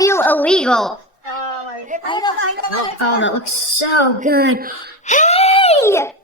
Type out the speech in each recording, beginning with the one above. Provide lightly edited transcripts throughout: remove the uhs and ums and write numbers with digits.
feel illegal. I Oh, that looks so good. Hey!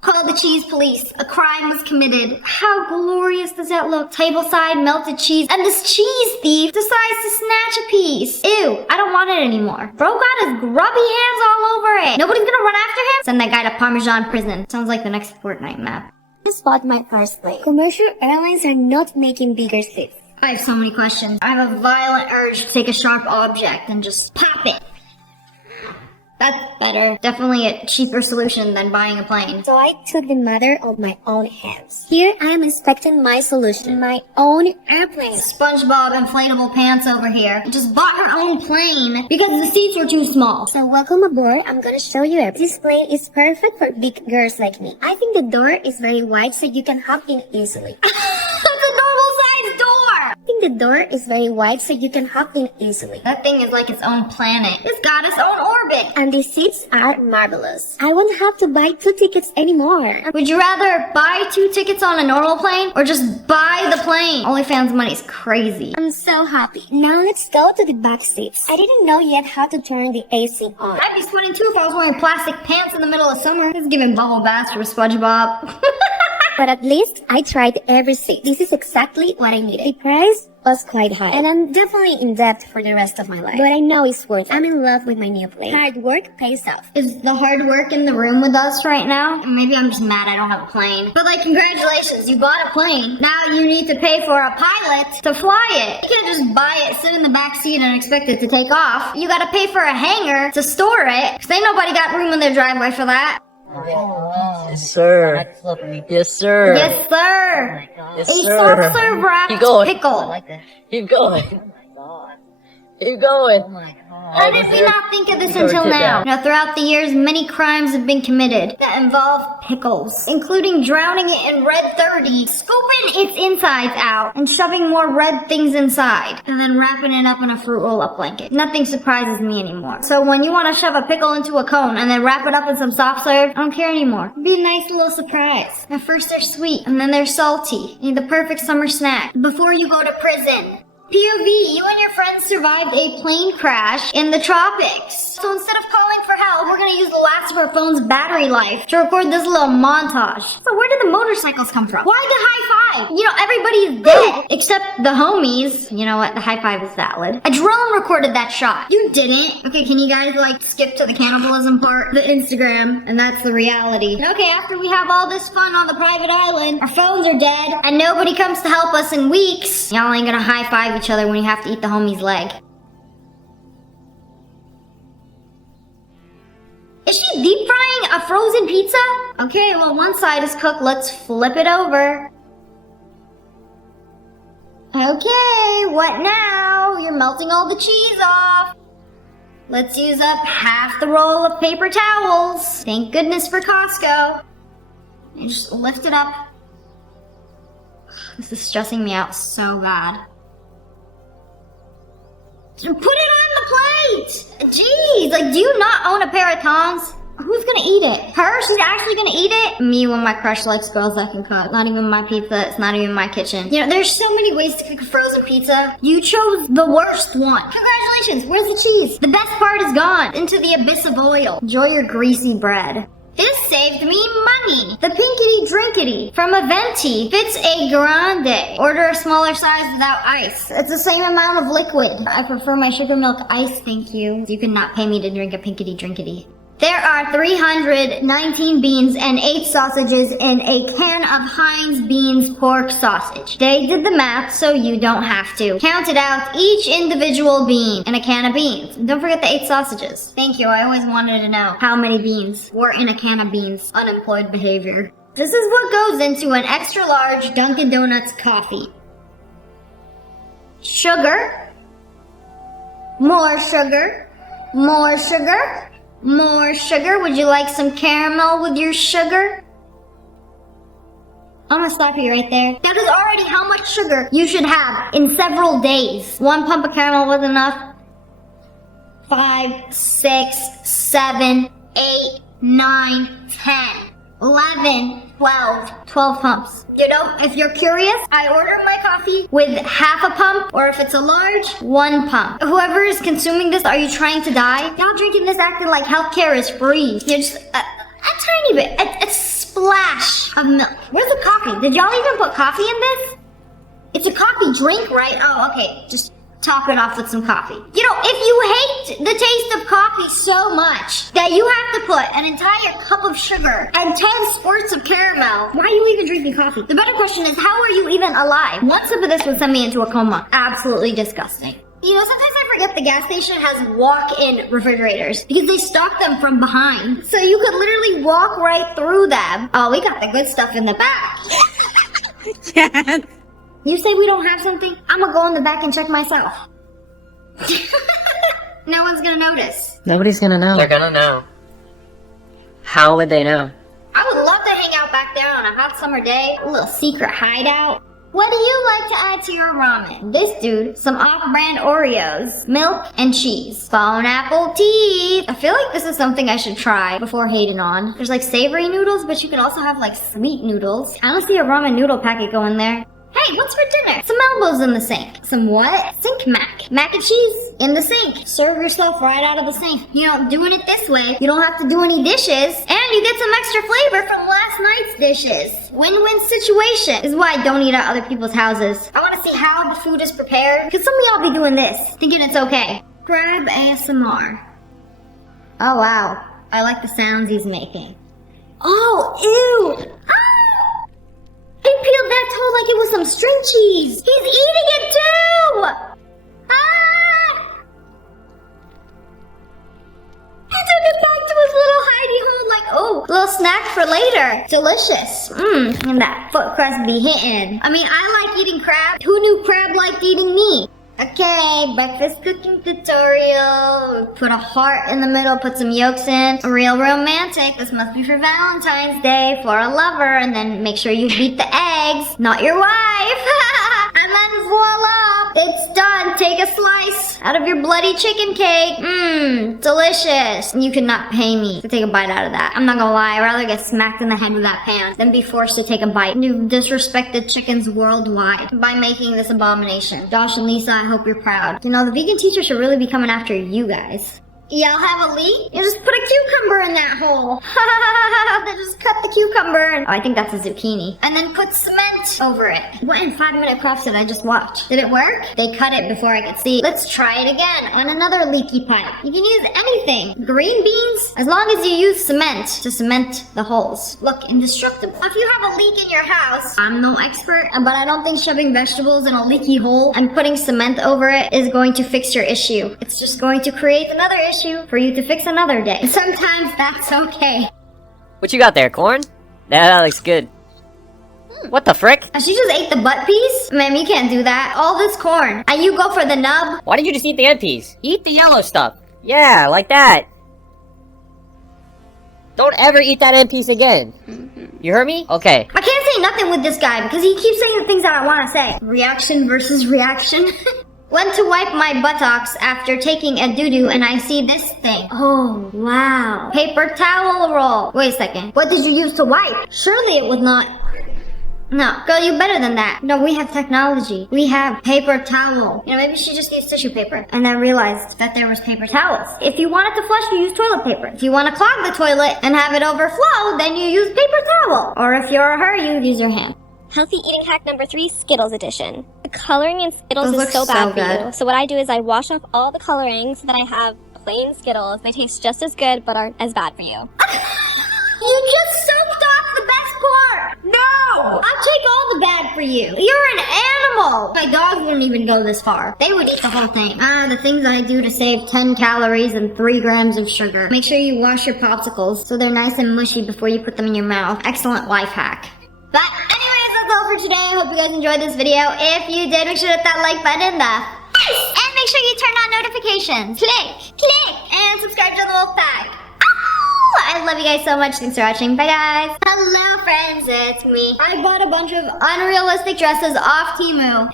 Call the cheese police. A crime was committed. How glorious does that look? Tableside melted cheese. And this cheese thief decides to snatch a piece. Ew, I don't want it anymore. Bro got his grubby hands all over it. Nobody's gonna run after him? Send that guy to Parmesan prison. Sounds like the next Fortnite map. I spot my first plane. Commercial airlines are not making bigger seats. I have so many questions. I have a violent urge to take a sharp object and just pop it. That's better. Definitely a cheaper solution than buying a plane. So I took the matter of my own hands. Here I am inspecting my solution, my own airplane. SpongeBob inflatable pants over here. You just bought your own plane because the seats were too small. So welcome aboard. I'm gonna show you everything. This plane is perfect for big girls like me. I think the door is very wide so you can hop in easily. That's a normal size door! I think the door is very wide so you can hop in easily. That thing is like its own planet. It's got its own orbit. And the seats are marvelous. I won't have to buy 2 tickets anymore. Would you rather buy 2 tickets on a normal plane or just buy the plane? OnlyFans money's crazy. I'm so happy. Now let's go to the back seats. I didn't know yet how to turn the AC on. I'd be sweating too if I was wearing plastic pants in the middle of summer. It's giving bubble baths for SpongeBob. But at least I tried every seat. This is exactly what I needed. The price was quite high, and I'm definitely in debt for the rest of my life. But I know it's worth it. I'm in love with my new plane. Hard work pays off. Is the hard work in the room with us right now? Maybe I'm just mad I don't have a plane. But like, congratulations, you bought a plane. Now you need to pay for a pilot to fly it. You can't just buy it, sit in the back seat, and expect it to take off. You gotta pay for a hangar to store it, 'cause ain't nobody got room in their driveway for that. Yes, sir. Yes, sir. Yes, sir. Yes, A sir. soft serve wrapped Keep going. pickle. Keep going. Keep going. How did we not think of this until now? Now, throughout the years, many crimes have been committed that involve pickles, including drowning it in red 30, scooping its insides out, and shoving more red things inside, and then wrapping it up in a fruit roll-up blanket. Nothing surprises me anymore. So when you want to shove a pickle into a cone and then wrap it up in some soft serve, I don't care anymore. It'd be a nice little surprise. At first they're sweet, and then they're salty. You need the perfect summer snack before you go to prison. POV, you and your friends survived a plane crash in the tropics. So instead of calling for help, we're gonna use the last of our phone's battery life to record this little montage. So where did the motorcycles come from? Why the high five? You know, everybody's dead except the homies. You know what? The high five is valid. A drone recorded that shot. You didn't. Okay, can you guys like skip to the cannibalism part? The Instagram, and that's the reality. Okay, after we have all this fun on the private island, our phones are dead, and nobody comes to help us in weeks. Y'all ain't gonna high five each other when you have to eat the homie's leg. Is she deep frying a frozen pizza? Okay, well, one side is cooked. Let's flip it over. Okay, what now? You're melting all the cheese off. Let's use up half the roll of paper towels. Thank goodness for Costco. And just lift it up. This is stressing me out so bad. Put it on the plate! Jeez, like, do you not own a pair of tongs? Who's gonna eat it? Her? She's actually gonna eat it? Me when my crush likes girls that can cook. Not even my pizza, it's not even my kitchen. You know, there's so many ways to cook a frozen pizza. You chose the worst one. Congratulations, where's the cheese? The best part is gone. Into the abyss of oil. Enjoy your greasy bread. This saved me money. The Pinkity Drinkity from a Venti fits a grande. Order a smaller size without ice. It's the same amount of liquid. I prefer my sugar milk ice, thank you. You cannot pay me to drink a Pinkity Drinkity. There are 319 beans and 8 sausages in a can of Heinz Beans pork sausage. They did the math so you don't have to. Counted out each individual bean in a can of beans. Don't forget the 8 sausages. Thank you, I always wanted to know how many beans were in a can of beans. Unemployed behavior. This is what goes into an extra large Dunkin' Donuts coffee. Sugar. More sugar. More sugar. More sugar. Would you like some caramel with your sugar? I'm gonna stop you right there. That is already how much sugar you should have in several days. 1 pump of caramel was enough. 5, 6, 7, 8, 9, 10. 11, 12 pumps. You know, if you're curious, I order my coffee with half a pump, or if it's a large, 1 pump. Whoever is consuming this, are you trying to die? Y'all drinking this acting like healthcare is free. You're just a tiny bit, a splash of milk. Where's the coffee? Did y'all even put coffee in this? It's a coffee drink, right? Oh, okay. Just top it off with some coffee. You know, if you hate the taste of coffee so much that you have to put an entire cup of sugar and 10 squirts of caramel, why are you even drinking coffee? The better question is, how are you even alive? One sip of this would send me into a coma. Absolutely disgusting. You know, sometimes I forget the gas station has walk-in refrigerators because they stock them from behind. So you could literally walk right through them. Oh, we got the good stuff in the back. Yes. You say we don't have something? I'm gonna go in the back and check myself. No one's gonna notice. Nobody's gonna know. They're gonna know. How would they know? I would love to hang out back there on a hot summer day. A little secret hideout. What do you like to add to your ramen? This dude, some off-brand Oreos, milk, and cheese. Bone apple teeth. I feel like this is something I should try before hating on. There's like savory noodles, but you can also have like sweet noodles. I don't see a ramen noodle packet going there. Hey, what's for dinner? Some elbows in the sink. Some what? Sink mac. Mac and cheese in the sink. Serve yourself right out of the sink. You know, doing it this way, you don't have to do any dishes, and you get some extra flavor from last night's dishes. Win-win situation. This is why I don't eat at other people's houses. I want to see how the food is prepared, because some of y'all be doing this, thinking it's okay. Crab ASMR. Oh, wow. I like the sounds he's making. Oh, ew! He peeled that toe like it was some string cheese. He's eating it too! Ah! He took it back to his little hidey hole like, oh, little snack for later. Delicious. And that foot crust be hitting. I mean, I like eating crab. Who knew crab liked eating me? Okay, breakfast cooking tutorial. Put a heart in the middle, put some yolks in. Real romantic. This must be for Valentine's Day for a lover. And then make sure you beat the eggs, not your wife. And then voila, it's done. Take a slice out of your bloody chicken cake. Delicious. You cannot pay me to take a bite out of that. I'm not gonna lie, I'd rather get smacked in the head with that pan than be forced to take a bite. You've disrespected chickens worldwide by making this abomination. Josh and Lisa, I hope you're proud. You know, the vegan teacher should really be coming after you guys. Y'all have a leak? You just put a cucumber in that hole. They just cut the cucumber. Oh, I think that's a zucchini. And then put cement over it. What in 5-minute crafts did I just watch? Did it work? They cut it before I could see. Let's try it again on another leaky pipe. You can use anything. Green beans? As long as you use cement to cement the holes. Look, indestructible. If you have a leak in your house, I'm no expert, but I don't think shoving vegetables in a leaky hole and putting cement over it is going to fix your issue. It's just going to create another issue for you to fix another day. Sometimes that's okay. What you got there, corn? That looks good. What the frick? She just ate the butt piece? Ma'am, you can't do that. All this corn. And you go for the nub? Why don't you just eat the end piece? Eat the yellow stuff. Yeah, like that. Don't ever eat that end piece again. You heard me? Okay. I can't say nothing with this guy because he keeps saying the things that I want to say. Reaction versus reaction. Went to wipe my buttocks after taking a doo-doo and I see this thing. Oh, wow. Paper towel roll. Wait a second. What did you use to wipe? Surely it was not... No, girl, you better than that. No, we have technology. We have paper towel. You know, maybe she just used tissue paper and then realized that there was paper towels. If you want it to flush, you use toilet paper. If you want to clog the toilet and have it overflow, then you use paper towel. Or if you're her, you use your hand. Healthy eating hack number 3, Skittles edition. The coloring in Skittles Those is so look bad so for good. you. So what I do is I wash off all the coloring so that I have plain Skittles. They taste just as good but aren't as bad for you. You just soaked off the best part! No! I'll take all the bad for you. You're an animal! My dogs wouldn't even go this far. They would eat the whole thing. The things I do to save 10 calories and 3 grams of sugar. Make sure you wash your popsicles so they're nice and mushy before you put them in your mouth. Excellent life hack. But anyways, that's all for today. I hope you guys enjoyed this video. If you did, make sure to hit that like button in the face. And make sure you turn on notifications. Click, and subscribe to the Wolf Pack. I love you guys so much. Thanks for watching. Bye, guys. Hello, friends. It's me. I bought a bunch of unrealistic dresses off Temu.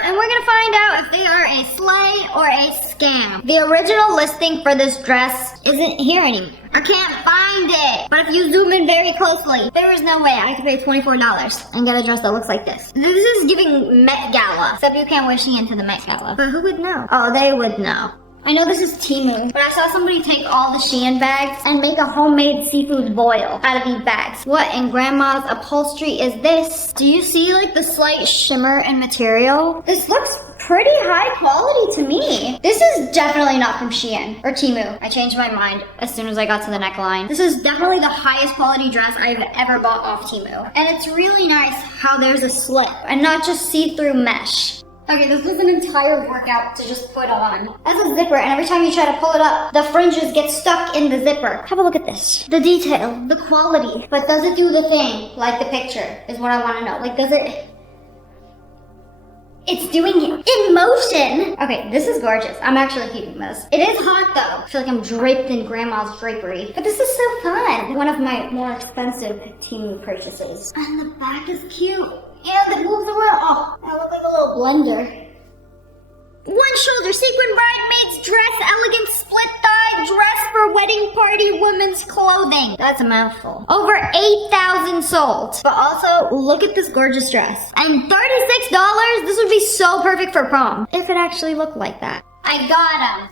And we're gonna find out if they are a slay or a scam? The original listing for this dress isn't here anymore. I can't find it. But if you zoom in very closely, there is no way I could pay $24 and get a dress that looks like this. This is giving Met Gala, except you can't wear Shein to the Met Gala. But who would know? Oh, they would know. I know this is Temu, but I saw somebody take all the Shein bags and make a homemade seafood boil out of these bags. What in grandma's upholstery is this? Do you see like the slight shimmer in material? This looks pretty high quality to me. This is definitely not from Shein or Temu. I changed my mind as soon as I got to the neckline. This is definitely the highest quality dress I've ever bought off Temu. And it's really nice how there's a slip and not just see-through mesh. Okay, this is an entire workout to just put on. As a zipper, and every time you try to pull it up, the fringes get stuck in the zipper. Have a look at this. The detail, the quality. But does it do the thing like the picture is what I want to know. Like, does it... It's doing it in motion. Okay, this is gorgeous. I'm actually keeping this. It is hot though. I feel like I'm draped in grandma's drapery. But this is so fun. One of my more expensive Temu purchases. And the back is cute. And it moves around. Oh, I look like a little blender. One shoulder sequin bridesmaid's dress, elegant split thigh dress for wedding party women's clothing. That's a mouthful. Over 8,000 sold. But also, look at this gorgeous dress. And $36? This would be so perfect for prom. If it actually looked like that. I got him.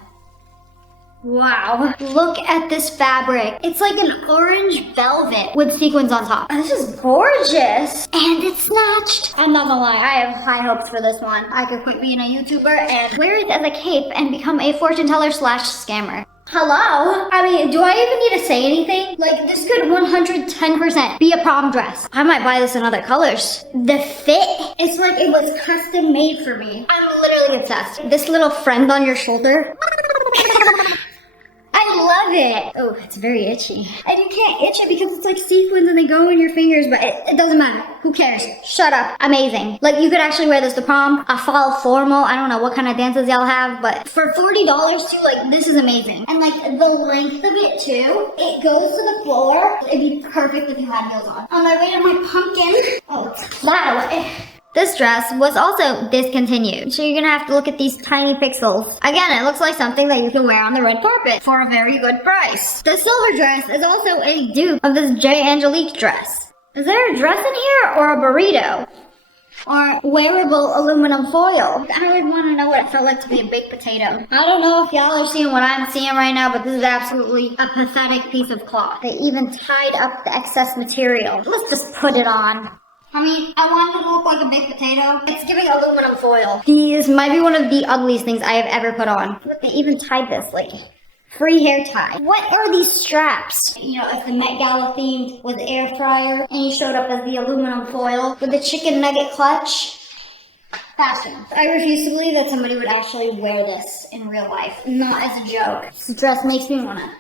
Wow, look at this fabric. It's like an orange velvet with sequins on top. This is gorgeous. And it's snatched. I'm not gonna lie, I have high hopes for this one. I could quit being a YouTuber and wear it as a cape and become a fortune teller / scammer. Hello? I mean, do I even need to say anything? Like, this could 110% be a prom dress. I might buy this in other colors. The fit, it's like it was custom made for me. I'm literally obsessed. This little friend on your shoulder. I love it. Oh, it's very itchy. And you can't itch it because it's like sequins and they go in your fingers, but it doesn't matter. Who cares? Shut up. Amazing. Like, you could actually wear this to prom, a fall formal. I don't know what kind of dances y'all have, but for $40 too, like, this is amazing. And like, the length of it too, it goes to the floor. It'd be perfect if you had heels on. On my way to my pumpkin. Oh, that away. This dress was also discontinued, so you're gonna have to look at these tiny pixels. Again, it looks like something that you can wear on the red carpet for a very good price. The silver dress is also a dupe of this J. Angelique dress. Is there a dress in here or a burrito? Or wearable aluminum foil? I would want to know what it felt like to be a baked potato. I don't know if y'all are seeing what I'm seeing right now, but this is absolutely a pathetic piece of cloth. They even tied up the excess material. Let's just put it on. I mean, I want it to look like a baked potato. It's giving aluminum foil. These might be one of the ugliest things I have ever put on. Look, they even tied this, like, free hair tie. What are these straps? You know, if the Met Gala themed was air fryer, and you showed up as the aluminum foil with the chicken nugget clutch. Fashion. I refuse to believe that somebody would actually wear this in real life. Not as a joke. This dress makes me wanna...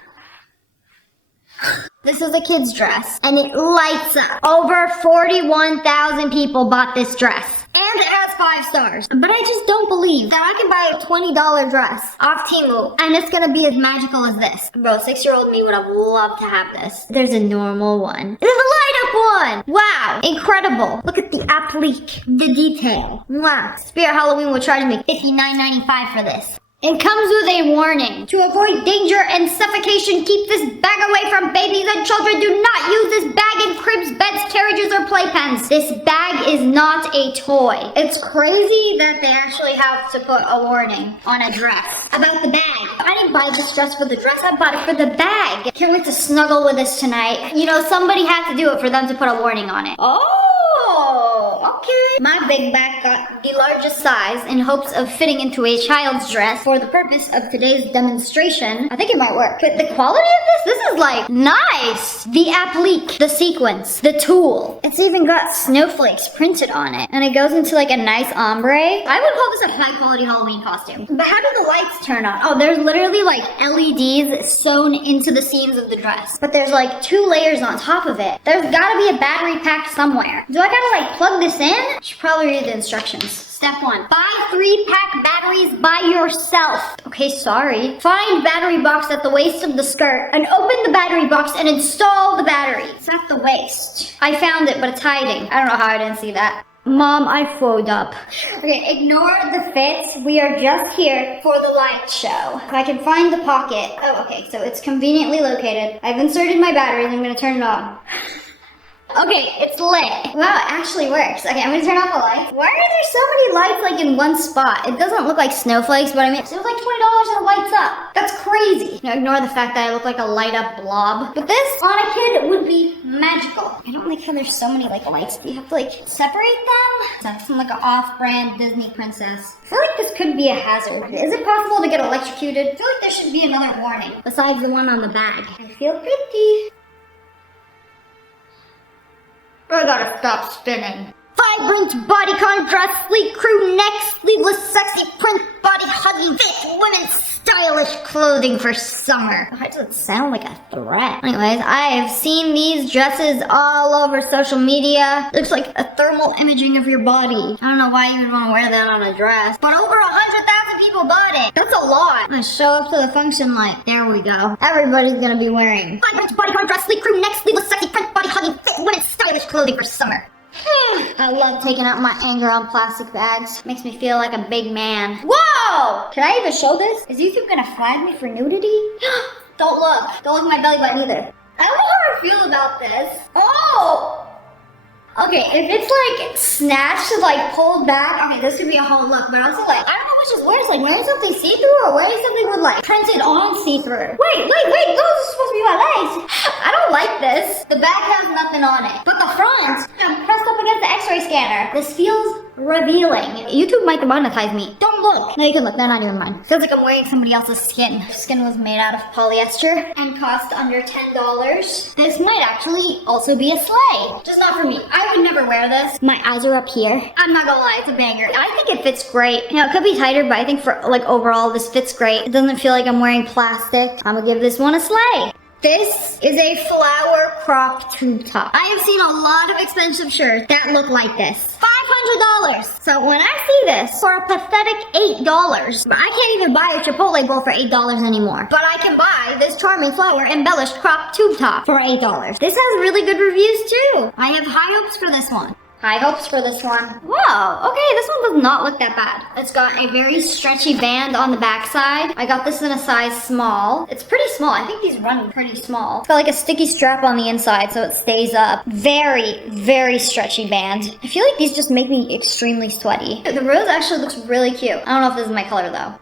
This is a kid's dress, and it lights up. Over 41,000 people bought this dress. And it has 5 stars. But I just don't believe that I can buy a $20 dress off Temu, and it's gonna be as magical as this. Bro, 6-year-old me would have loved to have this. There's a normal one. There's a light-up one! Wow, incredible. Look at the applique, the detail. Wow, Spirit Halloween will charge me $59.95 for this. It comes with a warning. To avoid danger and suffocation, keep this bag away from babies and children. Do not use this bag in cribs, beds, carriages, or playpens. This bag is not a toy. It's crazy that they actually have to put a warning on a dress about the bag. I didn't buy this dress for the dress, I bought it for the bag. Can't wait to snuggle with this tonight. You know, somebody had to do it for them to put a warning on it. Oh, okay. My big bag got the largest size in hopes of fitting into a child's dress for the purpose of today's demonstration. I think it might work. But the quality of this is like nice. The applique, the sequence, the tulle. It's even got snowflakes printed on it. And it goes into like a nice ombre. I would call this a high quality Halloween costume. But how do the lights turn on? Oh, there's literally like LEDs sewn into the seams of the dress. But there's like 2 layers on top of it. There's gotta be a battery pack somewhere. Do I gotta like plug this in? Should probably read the instructions. Step 1. Buy 3-pack batteries by yourself. Okay, sorry. Find battery box at the waist of the skirt and open the battery box and install the battery. It's at the waist. I found it, but it's hiding. I don't know how I didn't see that. Mom, I fold up. Okay, ignore the fits. We are just here for the light show. If I can find the pocket. Oh, okay, so it's conveniently located. I've inserted my batteries. I'm gonna turn it on. Okay, it's lit. Wow, it actually works. Okay, I'm gonna turn off the lights. Why are there so many lights like in one spot? It doesn't look like snowflakes, but I mean, it was like $20 and it lights up. That's crazy. Now ignore the fact that I look like a light up blob. But this on a kid would be magical. I don't like how there's so many like lights. Do you have to like separate them? That's like an off-brand Disney princess. I feel like this could be a hazard. Is it possible to get electrocuted? I feel like there should be another warning besides the one on the bag. I feel pretty. I gotta stop spinning. Vibrant body contrast, sleek crew neck, sleeveless, sexy print, body hugging, fit, women's stylish clothing for summer. Why does it sound like a threat? Anyways, I have seen these dresses all over social media. Looks like a thermal imaging of your body. I don't know why you would want to wear that on a dress, but over 100,000 people bought it. That's a lot. I'm gonna show up to the function light. There we go. Everybody's gonna be wearing vibrant body contrast, sleek crew neck, sleeveless, sexy print, body hugging, fit, women's stylish clothing for summer. I love taking out my anger on plastic bags. Makes me feel like a big man. Whoa! Can I even show this? Is YouTube gonna flag me for nudity? Don't look. Don't look at my belly button either. I don't know how I feel about this. Oh! Okay, if it's like snatched, like pulled back, okay, this could be a whole look, but also like, I don't know which is worse, like wearing something see-through or wearing something with like printed on see-through. Wait, no, this is supposed to be my legs. I don't like this. The back has nothing on it, but the front, I'm pressed up against the x-ray scanner. This feels revealing. YouTube might demonetize me. Don't look. No, you can look. They're not even mine. Feels like I'm wearing somebody else's skin. Skin was made out of polyester and cost under $10. This might actually also be a sleigh. Just not for me. I would never wear this. My eyes are up here. I'm not gonna lie, it's a banger. I think it fits great. You know, it could be tighter, but I think for like overall, this fits great. It doesn't feel like I'm wearing plastic. I'm gonna give this one a sleigh. This is a flower crop tube top. I have seen a lot of expensive shirts that look like this. $500. So when I see this for a pathetic $8, I can't even buy a Chipotle bowl for $8 anymore. But I can buy this charming flower embellished crop tube top for $8. This has really good reviews too. I have high hopes for this one. High hopes for this one. Whoa, okay, this one does not look that bad. It's got a very stretchy band on the backside. I got this in a size small. It's pretty small. I think these run pretty small. It's got like a sticky strap on the inside so it stays up. Very, very stretchy band. I feel like these just make me extremely sweaty. The rose actually looks really cute. I don't know if this is my color though.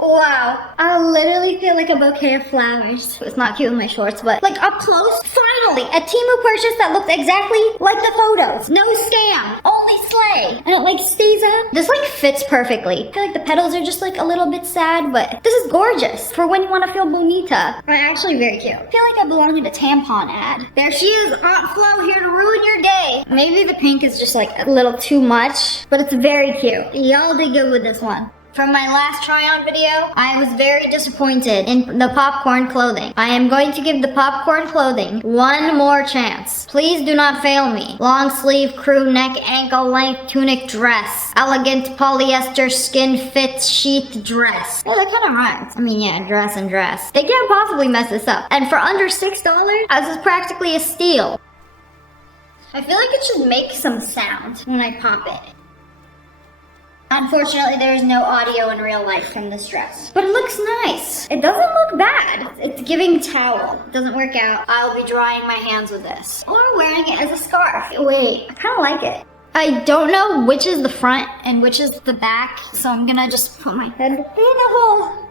Wow, I literally feel like a bouquet of flowers. It's not cute in my shorts, but like up close, finally, a Temu purchase that looks exactly like the photos. No scam, only slay. And it like stays up. This like fits perfectly. I feel like the petals are just like a little bit sad, but this is gorgeous for when you want to feel bonita. Actually very cute. I feel like I belong in a tampon ad. There she is, Aunt Flo here to ruin your day. Maybe the pink is just like a little too much, but it's very cute. Y'all did good with this one. From my last try-on video, I was very disappointed in the popcorn clothing. I am going to give the popcorn clothing one more chance. Please do not fail me. Long sleeve, crew neck, ankle length, tunic dress. Elegant polyester skin fit sheath dress. Oh, that kind of rhymes. I mean, yeah, dress and dress. They can't possibly mess this up. And for under $6, this is practically a steal. I feel like it should make some sound when I pop it. Unfortunately, there is no audio in real life from this dress. But it looks nice. It doesn't look bad. It's giving towel. It doesn't work out. I'll be drying my hands with this. Or wearing it as a scarf. Wait, I kind of like it. I don't know which is the front and which is the back, so I'm gonna just put my head in the hole.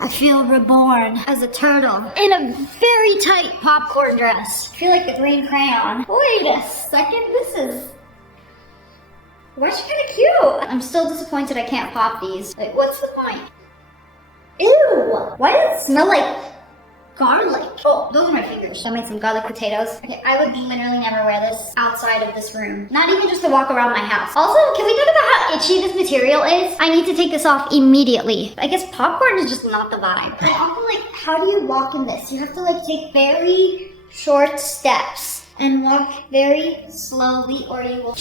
I feel reborn as a turtle in a very tight popcorn dress. I feel like the green crayon. Wait a second, this is... Why is she kind of cute? I'm still disappointed I can't pop these. Like, what's the point? Ew! Why does it smell like garlic? Oh, those are my fingers. I made some garlic potatoes. Okay, I would literally never wear this outside of this room. Not even just to walk around my house. Also, can we talk about how itchy this material is? I need to take this off immediately. I guess popcorn is just not the vibe. And also, like, how do you walk in this? You have to, like, take very short steps and walk very slowly or you will...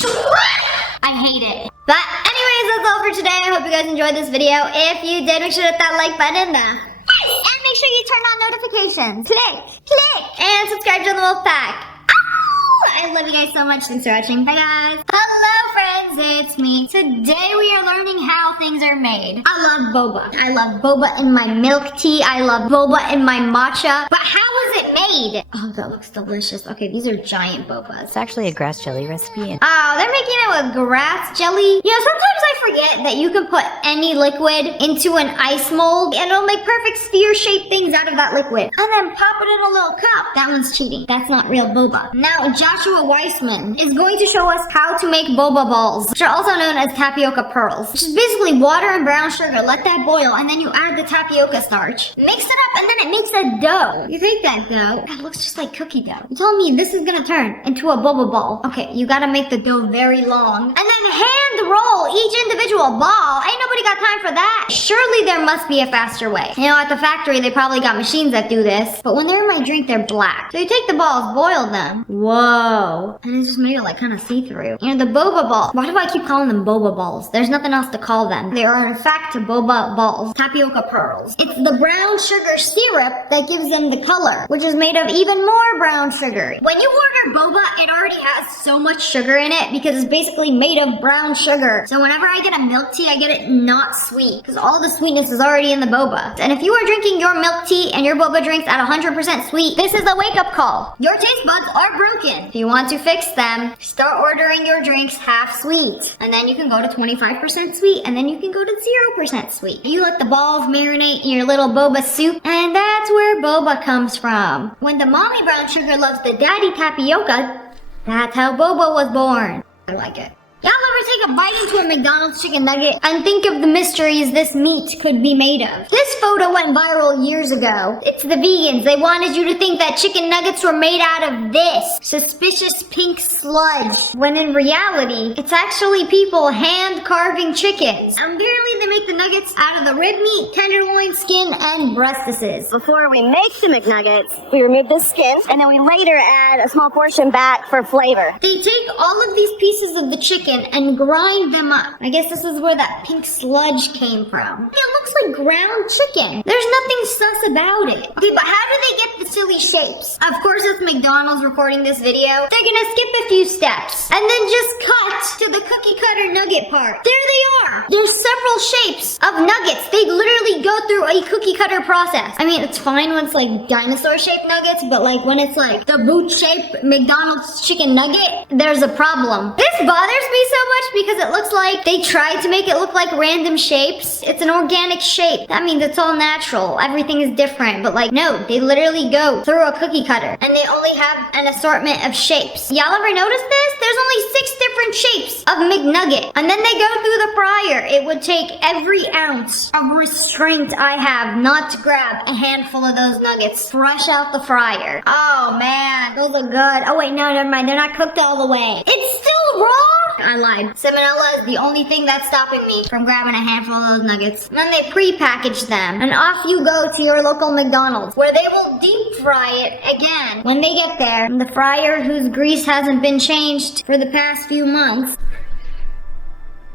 I hate it. But anyways, that's all for today. I hope you guys enjoyed this video. If you did, make sure to hit that like button and make sure you turn on notifications. Click, and subscribe to the Wolf Pack. Ow! I love you guys so much. Thanks for watching. Bye guys. Hello friends, it's me. Today we are learning how things are made. I love boba. I love boba in my milk tea. I love boba in my matcha. But how is it made? Oh, that looks delicious. Okay, these are giant bobas. It's actually a grass jelly recipe. And Oh, they're making it with grass jelly. You know, sometimes I forget that you can put any liquid into an ice mold and it'll make perfect sphere-shaped things out of that liquid. And then pop it in a little cup. That one's cheating. That's not real boba. Now, Joshua Weissman is going to show us how to make boba balls, which are also known as tapioca pearls, which is basically water and brown sugar. Let that boil, and then you add the tapioca starch. Mix it up, and then it makes a dough. You take that dough. It looks just like cookie dough. You told me this is gonna turn into a boba ball. Okay, you gotta make the dough very long, and then hand roll each individual ball. Ain't nobody got time for that. Surely there must be a faster way. You know, at the factory, they probably got machines that do this, but when they're in my drink, they're black. So you take the balls, boil them. Whoa. And it just made it like kind of see-through. You know, the boba ball. Why do I keep calling them boba balls? There's nothing else to call them. They are in fact boba balls. Tapioca pearls. It's the brown sugar syrup that gives them the color, which is made of even more brown sugar. When you order boba, it already has so much sugar in it because it's basically made of brown sugar. So whenever I get a milk tea, I get it not sweet because all the sweetness is already in the boba. And if you are drinking your milk tea and your boba drinks at 100% sweet, this is a wake-up call. Your taste buds are broken. If you want to fix them, start ordering your drinks half sweet. And then you can go to 25% sweet, and then you can go to 0% sweet. You let the balls marinate in your little boba soup, and that's where boba comes from. When the mommy brown sugar loves the daddy tapioca, that's how boba was born. I like it. Y'all ever take a bite into a McDonald's chicken nugget and think of the mysteries this meat could be made of? This photo went viral years ago. It's the vegans. They wanted you to think that chicken nuggets were made out of this suspicious pink sludge, when in reality, it's actually people hand carving chickens. And apparently they make the nuggets out of the rib meat, tenderloin, skin, and breastises. Before we make the McNuggets, we remove the skin, and then we later add a small portion back for flavor. They take all of these pieces of the chicken and grind them up. I guess this is where that pink sludge came from. It looks like ground chicken. There's nothing sus about it. Okay, but how do they get the silly shapes? Of course, it's McDonald's recording this video. They're gonna skip a few steps and then just cut to the cookie cutter nugget part. There they are. There's several shapes of nuggets. They literally go through a cookie cutter process. I mean, it's fine when it's like dinosaur shaped nuggets, but like when it's like the boot shaped McDonald's chicken nugget, there's a problem. This bothers me so much because it looks like they tried to make it look like random shapes. It's an organic shape. That means it's all natural. Everything is different. But like, no, they literally go through a cookie cutter and they only have an assortment of shapes. Y'all ever notice this? There's only 6 different shapes of McNugget. And then they go through the fryer. It would take every ounce of restraint I have not to grab a handful of those nuggets fresh out the fryer. Oh man, those look good. Oh wait, no, never mind. They're not cooked all the way. It's still raw. I lied. Salmonella is the only thing that's stopping me from grabbing a handful of those nuggets. And then they pre-package them, and off you go to your local McDonald's, where they will deep fry it again when they get there in the fryer whose grease hasn't been changed for the past few months.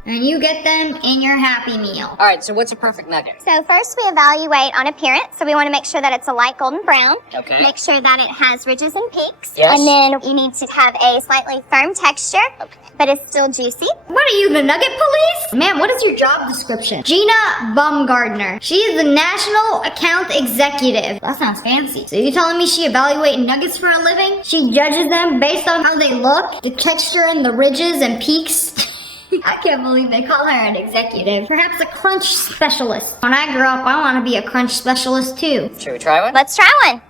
And you get them in your Happy Meal. Alright, so what's a perfect nugget? So first we evaluate on appearance. So we want to make sure that it's a light golden brown. Okay. Make sure that it has ridges and peaks. Yes. And then you need to have a slightly firm texture. Okay. But it's still juicy. What are you, the Nugget Police? Ma'am, what is your job description? Gina Baumgardner. She is the National Account Executive. That sounds fancy. So you telling me she evaluates nuggets for a living? She judges them based on how they look, the texture and the ridges and peaks? I can't believe they call her an executive. Perhaps a crunch specialist. When I grow up, I want to be a crunch specialist too. Should we try one? Let's try one.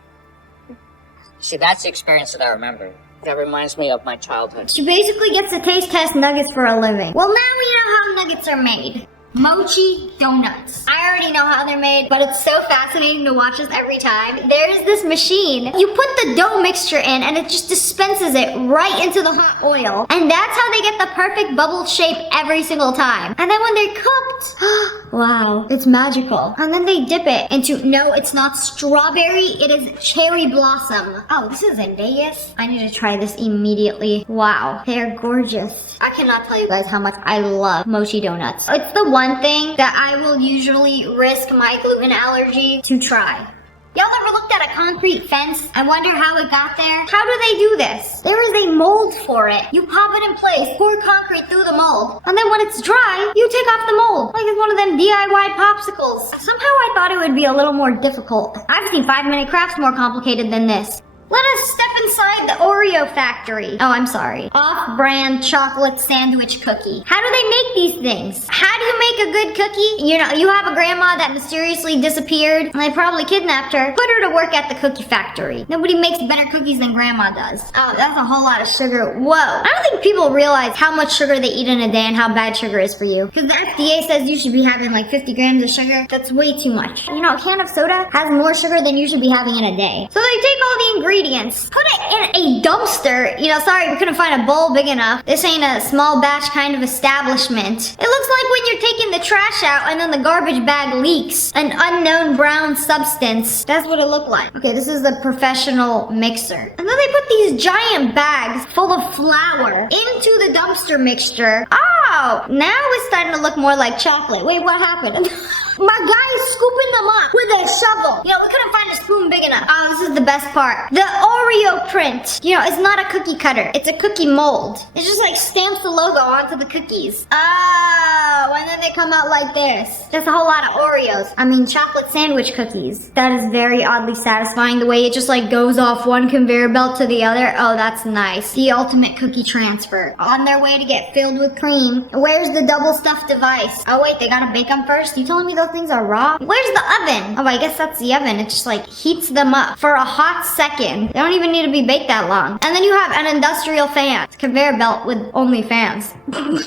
See, that's the experience that I remember. That reminds me of my childhood. She basically gets to taste test nuggets for a living. Well, now we know how nuggets are made. Mochi donuts. I already know how they're made, but it's so fascinating to watch this every time. There's this machine. You put the dough mixture in and it just dispenses it right into the hot oil. And that's how they get the perfect bubble shape every single time. And then when they're cooked, wow, it's magical. And then they dip it into, no, it's not strawberry, it is cherry blossom. Oh, this is Zendaya's? I need to try this immediately. Wow, they're gorgeous. I cannot tell you guys how much I love mochi donuts. It's the one thing that I will usually risk my gluten allergy to try. Y'all ever looked at a concrete fence? I wonder how it got there. How do they do this? There is a mold for it. You pop it in place, pour concrete through the mold, and then when it's dry, you take off the mold. Like it's one of them DIY popsicles. Somehow I thought it would be a little more difficult. I've seen 5-minute crafts more complicated than this. Let us step inside the Oreo factory. Oh, I'm sorry. Off-brand chocolate sandwich cookie. How do they make these things? How do you make a good cookie? You know, you have a grandma that mysteriously disappeared, and they probably kidnapped her. Put her to work at the cookie factory. Nobody makes better cookies than grandma does. Oh, that's a whole lot of sugar. Whoa. I don't think people realize how much sugar they eat in a day and how bad sugar is for you. Because the FDA says you should be having like 50 grams of sugar. That's way too much. You know, a can of soda has more sugar than you should be having in a day. So they take all the ingredients, put it in a dumpster. You know, sorry, we couldn't find a bowl big enough. This ain't a small batch kind of establishment. It looks like when you're taking the trash out and then the garbage bag leaks an unknown brown substance. That's what it looked like. Okay, this is the professional mixer. And then they put these giant bags full of flour into the dumpster mixture. Oh, now it's starting to look more like chocolate. Wait, what happened? My guy is scooping them up with a shovel. You know, we couldn't find a spoon big enough. Oh, this is the best part. The Oreo print. You know, it's not a cookie cutter. It's a cookie mold. It just like stamps the logo onto the cookies. Oh, and then they come out like this. That's a whole lot of Oreos. I mean, chocolate sandwich cookies. That is very oddly satisfying. The way it just like goes off one conveyor belt to the other. Oh, that's nice. The ultimate cookie transfer. On their way to get filled with cream. Where's the double stuffed device? Oh wait, they gotta bake them first? You telling me those things are raw? Where's the oven? Oh, I guess that's the oven. It just like heats them up for a hot second. They don't even need to be baked that long. And then you have an industrial fan. It's a conveyor belt with only fans.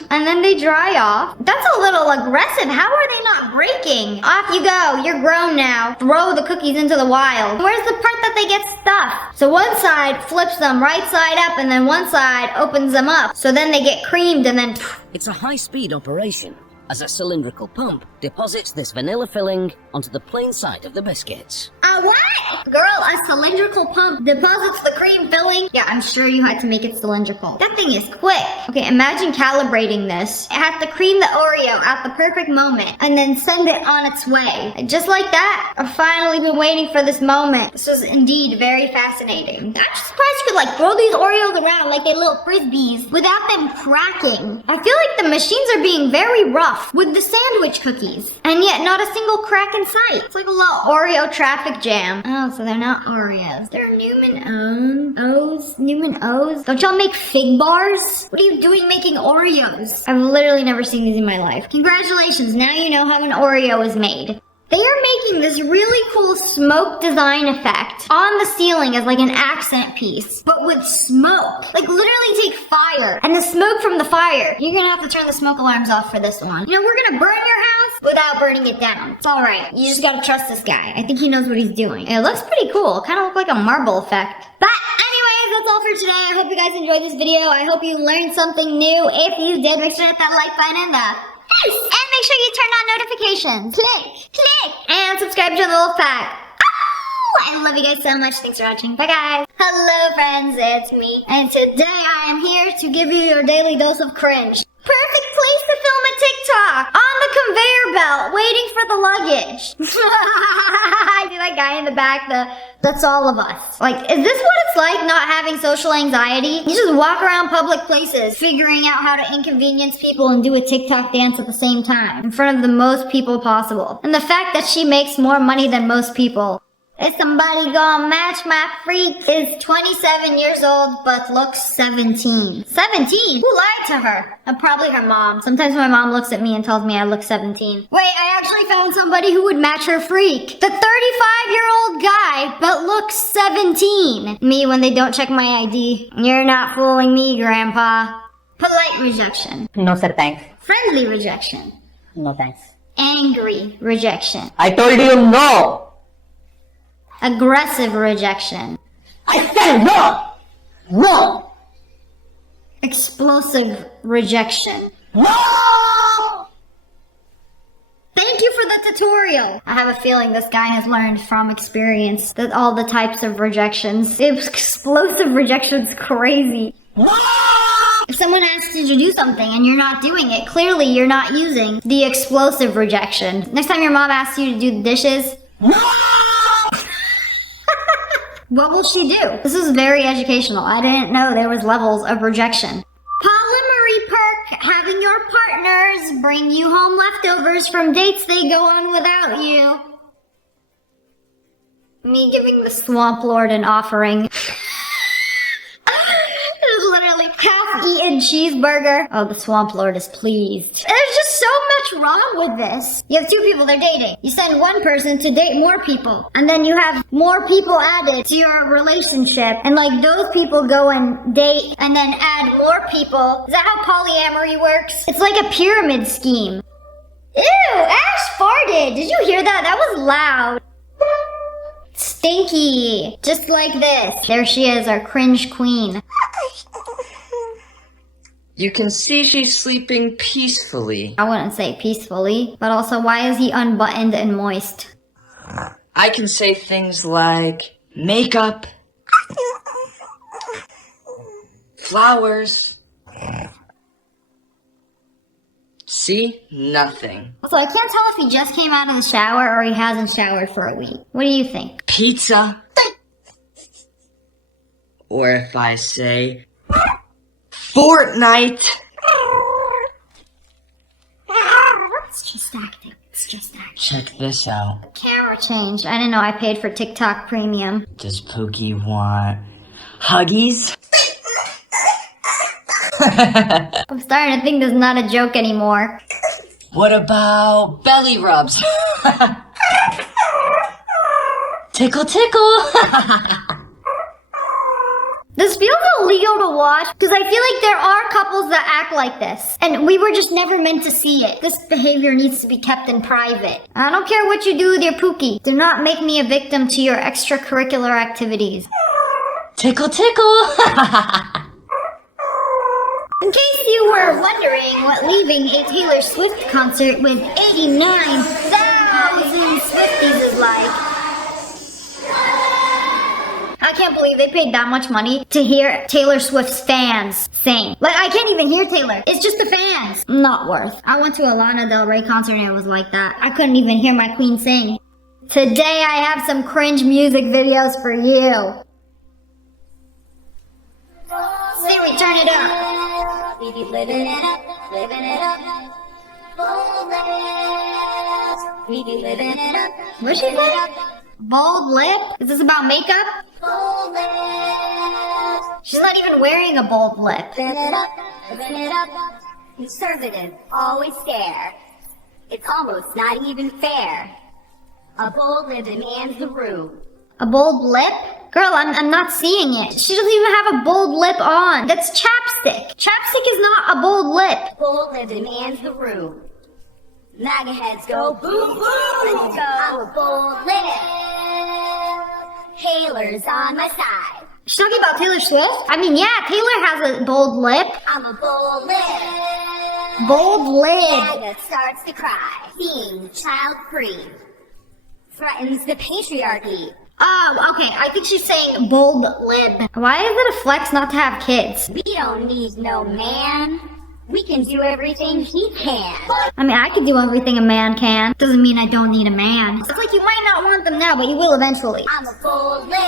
And then they dry off. That's a little aggressive. How are they not breaking? Off you go. You're grown now. Throw the cookies into the wild. Where's the part that they get stuffed? So one side flips them right side up and then one side opens them up. So then they get creamed and then... It's a high-speed operation, as a cylindrical pump deposits this vanilla filling onto the plain side of the biscuits. A what? Girl, a cylindrical pump deposits the cream filling? Yeah, I'm sure you had to make it cylindrical. That thing is quick. Okay, imagine calibrating this. It has to cream the Oreo at the perfect moment and then send it on its way. And just like that, I've finally been waiting for this moment. This was indeed very fascinating. I'm just surprised you could like throw these Oreos around like they're little frisbees without them cracking. I feel like the machines are being very rough with the sandwich cookies, and yet not a single crack in sight. It's like a little Oreo traffic jam. Oh, so they're not Oreos. They're Newman O's. Newman O's. Don't y'all make fig bars? What are you doing making Oreos? I've literally never seen these in my life. Congratulations, now you know how an Oreo is made. They are making this really cool smoke design effect on the ceiling as like an accent piece, but with smoke. Like literally take fire and the smoke from the fire. You're gonna have to turn the smoke alarms off for this one. You know, we're gonna burn your house without burning it down. It's alright. You just gotta trust this guy. I think he knows what he's doing. It looks pretty cool. Kind of look like a marble effect. But anyways, that's all for today. I hope you guys enjoyed this video. I hope you learned something new. If you did, make sure to hit that like button and and make sure you turn on notifications. Click, and subscribe to the Wolf Pack. Oh, I love you guys so much. Thanks for watching. Bye, guys. Hello, friends. It's me. And today I am here to give you your daily dose of cringe. Perfect place to film a TikTok on the conveyor belt, waiting for the luggage. I see that guy in the back. That's all of us. Like, is this what it's like not having social anxiety? You just walk around public places, figuring out how to inconvenience people and do a TikTok dance at the same time in front of the most people possible. And the fact that she makes more money than most people. Is somebody gonna match my freak? Is 27 years old but looks 17. 17? Who lied to her? Probably her mom. Sometimes my mom looks at me and tells me I look 17. Wait, I actually found somebody who would match her freak. The 35-year-old guy but looks 17. Me when they don't check my ID. You're not fooling me, Grandpa. Polite rejection. No, sir, thanks. Friendly rejection. No, thanks. Angry rejection. I told you no! Aggressive rejection. I said no! No! Explosive rejection. No! Thank you for the tutorial. I have a feeling this guy has learned from experience that all the types of rejections. Explosive rejection's crazy. No! If someone asks you to do something and you're not doing it, clearly you're not using the explosive rejection. Next time your mom asks you to do the dishes, No! What will she do? This is very educational. I didn't know there was levels of rejection. Polymery perk, having your partners bring you home leftovers from dates they go on without you. Me giving the Swamp Lord an offering. It is literally half-eaten cheeseburger. Oh, the Swamp Lord is pleased. There's just so much wrong with this. You have two people, they're dating. You send one person to date more people. And then you have more people added to your relationship. And like those people go and date and then add more people. Is that how polyamory works? It's like a pyramid scheme. Ew, Ash farted. Did you hear that? That was loud. Stinky. Just like this. There she is, our cringe queen. You can see she's sleeping peacefully. I wouldn't say peacefully, but also why is he unbuttoned and moist? I can say things like makeup, flowers. See? Nothing. So I can't tell if he just came out of the shower or he hasn't showered for a week. What do you think? Pizza. Or if I say Fortnite. It's just acting. It's just acting. Check this out. Camera change. I didn't know I paid for TikTok Premium. Does Pookie want Huggies? I'm starting to think this is not a joke anymore. What about belly rubs? Tickle, tickle. This feels illegal to watch because I feel like there are couples that act like this. And we were just never meant to see it. This behavior needs to be kept in private. I don't care what you do with your Pookie. Do not make me a victim to your extracurricular activities. Tickle, tickle. In case you were wondering what leaving a Taylor Swift concert with 89,000 Swifties is like, I can't believe they paid that much money to hear Taylor Swift's fans sing. Like, I can't even hear Taylor. It's just the fans. Not worth. I went to a Lana Del Rey concert and it was like that. I couldn't even hear my queen sing. Today I have some cringe music videos for you. Siri, turn it up. We be living it up, living it up. We be living it up. Where's she from? Bold lip? Is this about makeup? She's not even wearing a bold lip. Conservative, always stare. It's almost not even fair. A bold lip demands the room. A bold lip? Girl, I'm not seeing it. She doesn't even have a bold lip on. That's chapstick. Chapstick is not a bold lip. Bold lip demands the room. MAGA heads go boom boom. Let's go. I'm a bold lip. Taylor's on my side. She's talking about Taylor Swift? I mean, yeah, Taylor has a bold lip. I'm a bold lip. Bold lip. MAGA starts to cry. Being child free threatens the patriarchy. Oh, okay. I think she's saying bold lip. Why is it a flex not to have kids? We don't need no man. We can do everything he can. I mean, I can do everything a man can. Doesn't mean I don't need a man. It's like you might not want them now, but you will eventually. I'm a bold lip.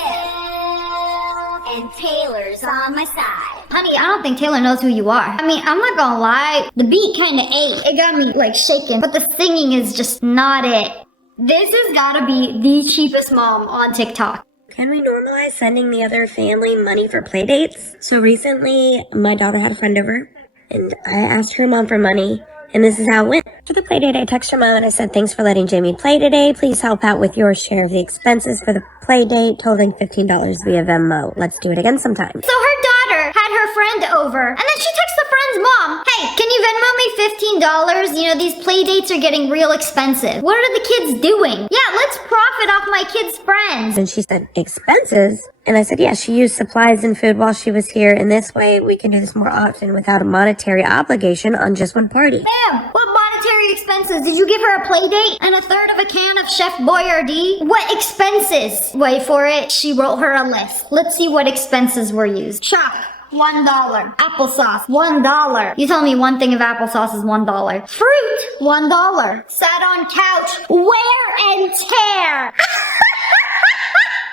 And Taylor's on my side. Honey, I don't think Taylor knows who you are. I mean, I'm not gonna lie. The beat kinda ate. It got me, like, shaken. But the singing is just not it. This has gotta be the cheapest mom on TikTok. Can we normalize sending the other family money for play dates? So recently, my daughter had a friend over, and I asked her mom for money, and this is how it went. For the play date, I texted her mom and I said, thanks for letting Jamie play today. Please help out with your share of the expenses for the play date, totaling $15 via Venmo. Let's do it again sometime. So her daughter had her friend over, and then she texts the friend's mom, hey, can you Venmo me $15? You know, these play dates are getting real expensive. What are the kids doing? Yeah, let's profit off my kids' friends. And she said, expenses? And I said, yeah, she used supplies and food while she was here, and this way we can do this more often without a monetary obligation on just one party. Ma'am, what monetary expenses? Did you give her a play date and a third of a can of Chef Boyardee? What expenses? Wait for it. She wrote her a list. Let's see what expenses were used. Chalk, $1. Applesauce, $1. You tell me one thing of applesauce is $1. Fruit, $1. Sat on couch, wear and tear.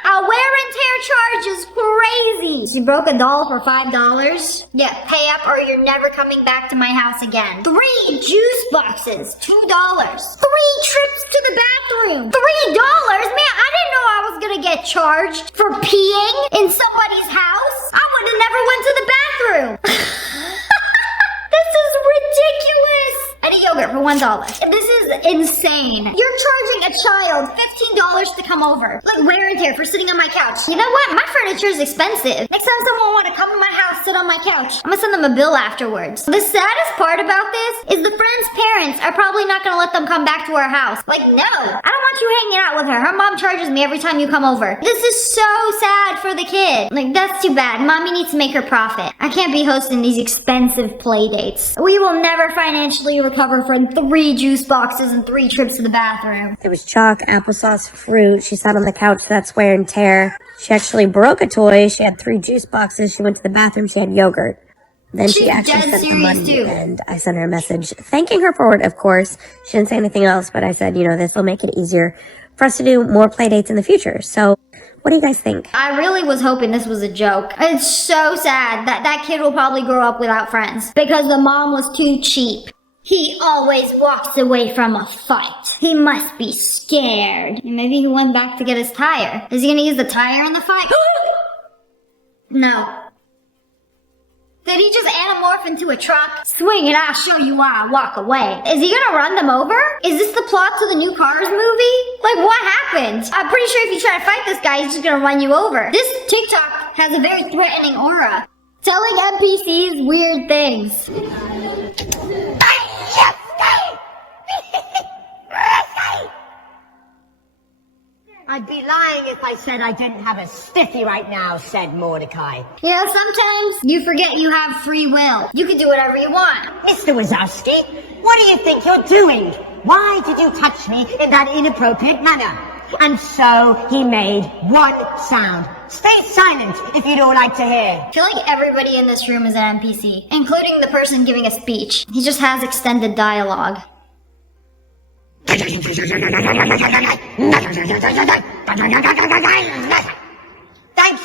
A wear and tear charge is crazy. She broke a doll for $5. Yeah, pay up or you're never coming back to my house again. 3 juice boxes, $2. 3 trips to the bathroom, $3. Man, I didn't know I was gonna get charged for peeing in somebody's house. I would have never went to the bathroom. This is ridiculous. And a yogurt for $1. This is insane. You're charging a child $15 to come over. Like wear and tear for sitting on my couch. You know what? My furniture is expensive. Next time someone want to come to my house, sit on my couch, I'm gonna send them a bill afterwards. The saddest part about this is the friend's parents are probably not gonna let them come back to our house. Like, no, I don't want you hanging out with her. Her mom charges me every time you come over. This is so sad for the kid. Like, that's too bad. Mommy needs to make her profit. I can't be hosting these expensive play dates. We will never financially recover from 3 juice boxes and 3 trips to the bathroom. There was chalk, applesauce, fruit. She sat on the couch, so that's wear and tear. She actually broke a toy. She had 3 juice boxes. She went to the bathroom. She had yogurt. Then she She's actually dead sent the serious money, too. and I sent her a message thanking her for it, of course. She didn't say anything else, but I said, you know, this will make it easier for us to do more play dates in the future. So what do you guys think? I really was hoping this was a joke. It's so sad that that kid will probably grow up without friends because the mom was too cheap. He always walks away from a fight. He must be scared. Maybe he went back to get his tire. Is he gonna use the tire in the fight? No. Did he just anamorph into a truck? Swing and I'll show you why I walk away. Is he gonna run them over? Is this the plot to the new Cars movie? Like, what happened? I'm pretty sure if you try to fight this guy, he's just gonna run you over. This TikTok has a very threatening aura. Telling NPCs weird things. I'd be lying if I said I didn't have a stiffy right now, said Mordecai. You know, sometimes you forget you have free will. You can do whatever you want. Mr. Wazowski, what do you think you're doing? Why did you touch me in that inappropriate manner? And so he made one sound. Stay silent if you don't like to hear. I feel like everybody in this room is an NPC, including the person giving a speech. He just has extended dialogue. Thank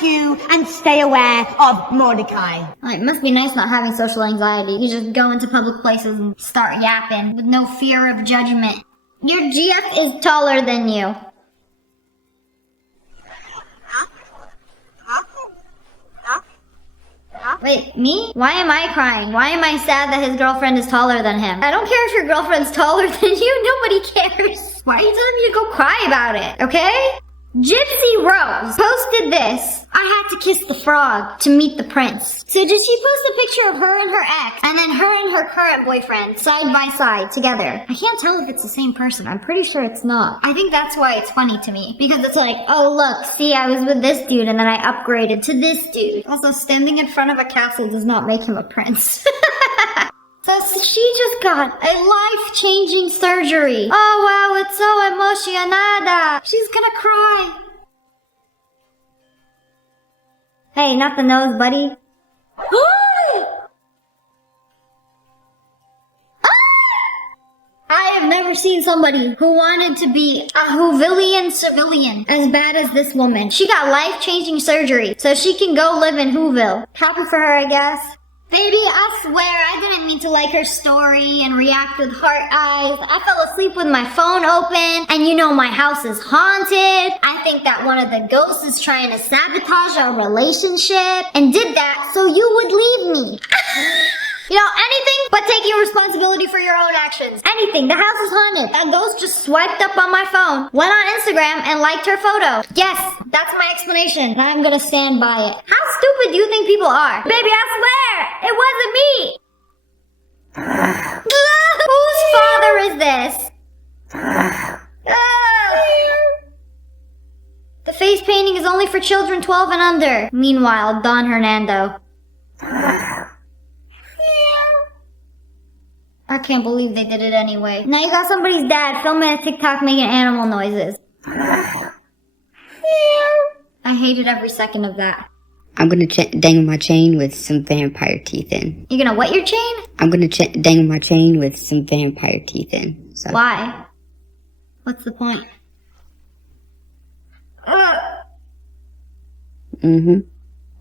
you, and stay aware of Mordecai. It must be nice not having social anxiety. You just go into public places and start yapping with no fear of judgment. Your GF is taller than you. Wait, me? Why am I crying? Why am I sad that his girlfriend is taller than him? I don't care if your girlfriend's taller than you. Nobody cares. Why are you telling me to go cry about it, okay? Gypsy Rose posted this. I had to kiss the frog to meet the prince. So did she post a picture of her and her ex, and then her and her current boyfriend side by side together? I can't tell if it's the same person. I'm pretty sure it's not. I think that's why it's funny to me. Because it's like, oh look, see, I was with this dude and then I upgraded to this dude. Also, standing in front of a castle does not make him a prince. So she just got a life-changing surgery. Oh wow, it's so emocionada. She's gonna cry. Hey, not the nose, buddy. I have never seen somebody who wanted to be a Whovillian civilian as bad as this woman. She got life-changing surgery, so she can go live in Whoville. Happy for her, I guess. Baby, I swear I didn't mean to like her story and react with heart eyes. I fell asleep with my phone open, and you know my house is haunted. I think that one of the ghosts is trying to sabotage our relationship and did that so you would leave me. You know, anything but taking responsibility for your own actions. Anything. The house is haunted. That ghost just swiped up on my phone, went on Instagram, and liked her photo. Yes, that's my explanation, and I'm gonna stand by it. How stupid do you think people are? Baby, I swear, it wasn't me. Whose father is this? The face painting is only for children 12 and under. Meanwhile, Don Hernando. I can't believe they did it anyway. Now you got somebody's dad filming a TikTok making animal noises. I hated every second of that. I'm gonna dangle my chain with some vampire teeth in. You're gonna wet your chain? I'm gonna dangle my chain with some vampire teeth in. So. Why? What's the point? Mm-hmm.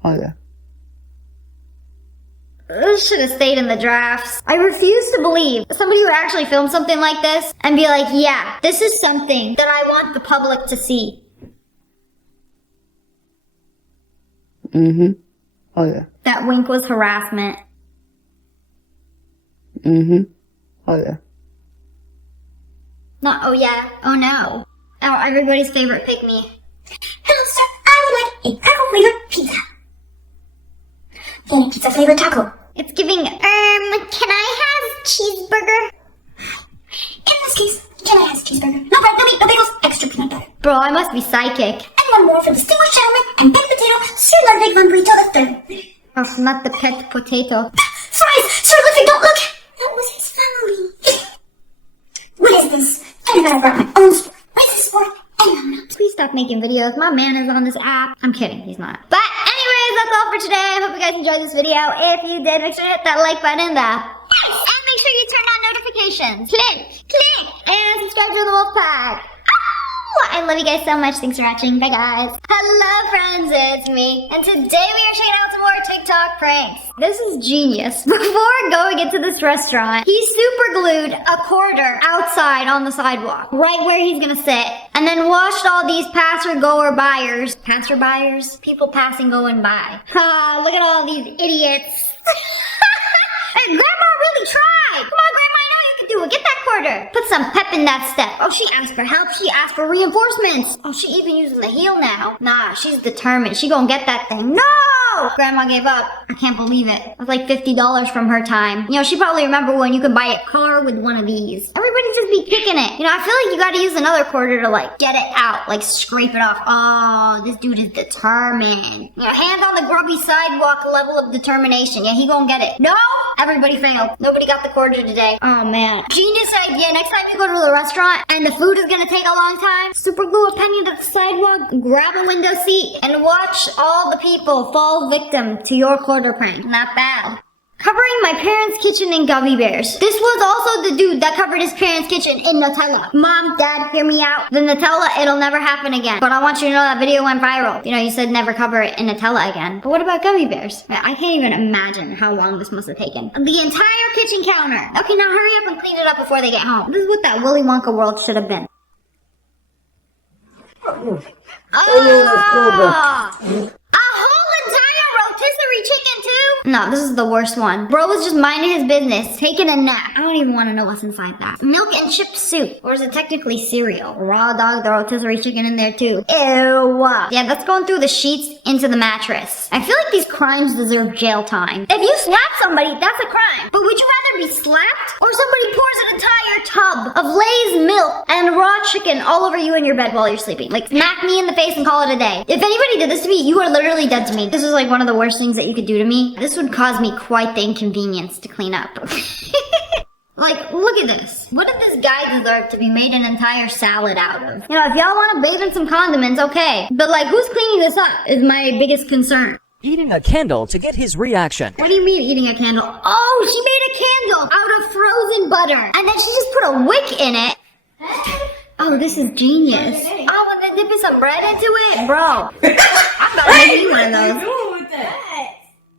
Oh yeah. This should have stayed in the drafts. I refuse to believe somebody would actually film something like this and be like, yeah, this is something that I want the public to see. Mm-hmm. Oh yeah. That wink was harassment. Mm-hmm. Oh yeah. Not, oh yeah, oh no. Oh, everybody's favorite pick-me. Hello, sir. I would like a taco flavored pizza. And pizza flavored taco. It's giving, can I have cheeseburger? In this case, can I have cheeseburger? No bread, no meat, no pickles, extra peanut butter. Bro, I must be psychic. And one more for distinguished gentleman and baked potato, seared on big bun burrito the third. Oh, not the pet potato. Fries! Sir, Ludwig, don't look! That was his family. What is this? I brought my own sport. What is this sport? I'm not. Please stop making videos. My man is on this app. I'm kidding, he's not. But anyways, that's all for today. I hope you guys enjoyed this video. If you did, make sure to hit that like button, and make sure you turn on notifications. Click, and subscribe to the Wolf Pack. I love you guys so much. Thanks for watching. Bye, guys. Hello, friends. It's me. And today we are checking out some more TikTok pranks. This is genius. Before going into this restaurant, he super glued a quarter outside on the sidewalk, right where he's gonna sit, and then watched all these passer-buyers, people passing going by. Ha, look at all these idiots. Hey, Grandma really tried. Come on, Grandma, I know you can do it. Get that quarter. Put some pep in that step. Oh, she asked for help. She asked for reinforcements. Oh, she even using the heel now. Nah, she's determined. She gonna get that thing. No! Grandma gave up. I can't believe it. It was like $50 from her time. You know, she probably remember when you could buy a car with one of these. Everybody just be kicking it. You know, I feel like you gotta use another quarter to like get it out, like scrape it off. Oh, this dude is determined. You know, hand on the grubby sidewalk level of determination. Yeah, he gonna get it. No! Everybody failed. Nobody got the quarter today. Oh man. Genius idea. Next time you go to the restaurant and the food is gonna take a long time, super glue a penny to the sidewalk, grab a window seat, and watch all the people fall victim to your quarter prank. Not bad. Covering my parents' kitchen in gummy bears. This was also the dude that covered his parents' kitchen in Nutella. Mom, Dad, hear me out. The Nutella, it'll never happen again. But I want you to know that video went viral. You know, you said never cover it in Nutella again. But what about gummy bears? I can't even imagine how long this must have taken. The entire kitchen counter. Okay, now hurry up and clean it up before they get home. This is what that Willy Wonka world should have been. A whole entire rotisserie chicken too? No, this is the worst one. Bro was just minding his business, taking a nap. I don't even want to know what's inside that. Milk and chip soup. Or is it technically cereal? Raw dog, the rotisserie chicken in there too. Ew. Yeah, that's going through the sheets into the mattress. I feel like these crimes deserve jail time. If you slap somebody, that's a crime. But would you rather be slapped? Or somebody pours an entire tub of Lay's milk and raw chicken all over you in your bed while you're sleeping? Like, smack me in the face and call it a day. If anybody did this to me, you are literally dead to me. This is like one of the worst things that you could do to me. This would cause me quite the inconvenience to clean up. Like, look at this. What did this guy deserve to be made an entire salad out of? You know, if y'all want to bathe in some condiments, okay. But like, who's cleaning this up is my biggest concern. Eating a candle to get his reaction. What do you mean eating a candle? Oh, she made a candle out of frozen butter. And then she just put a wick in it. Oh, this is genius. Oh, and then dipping some bread into it? Bro, I'm about to make you one of those.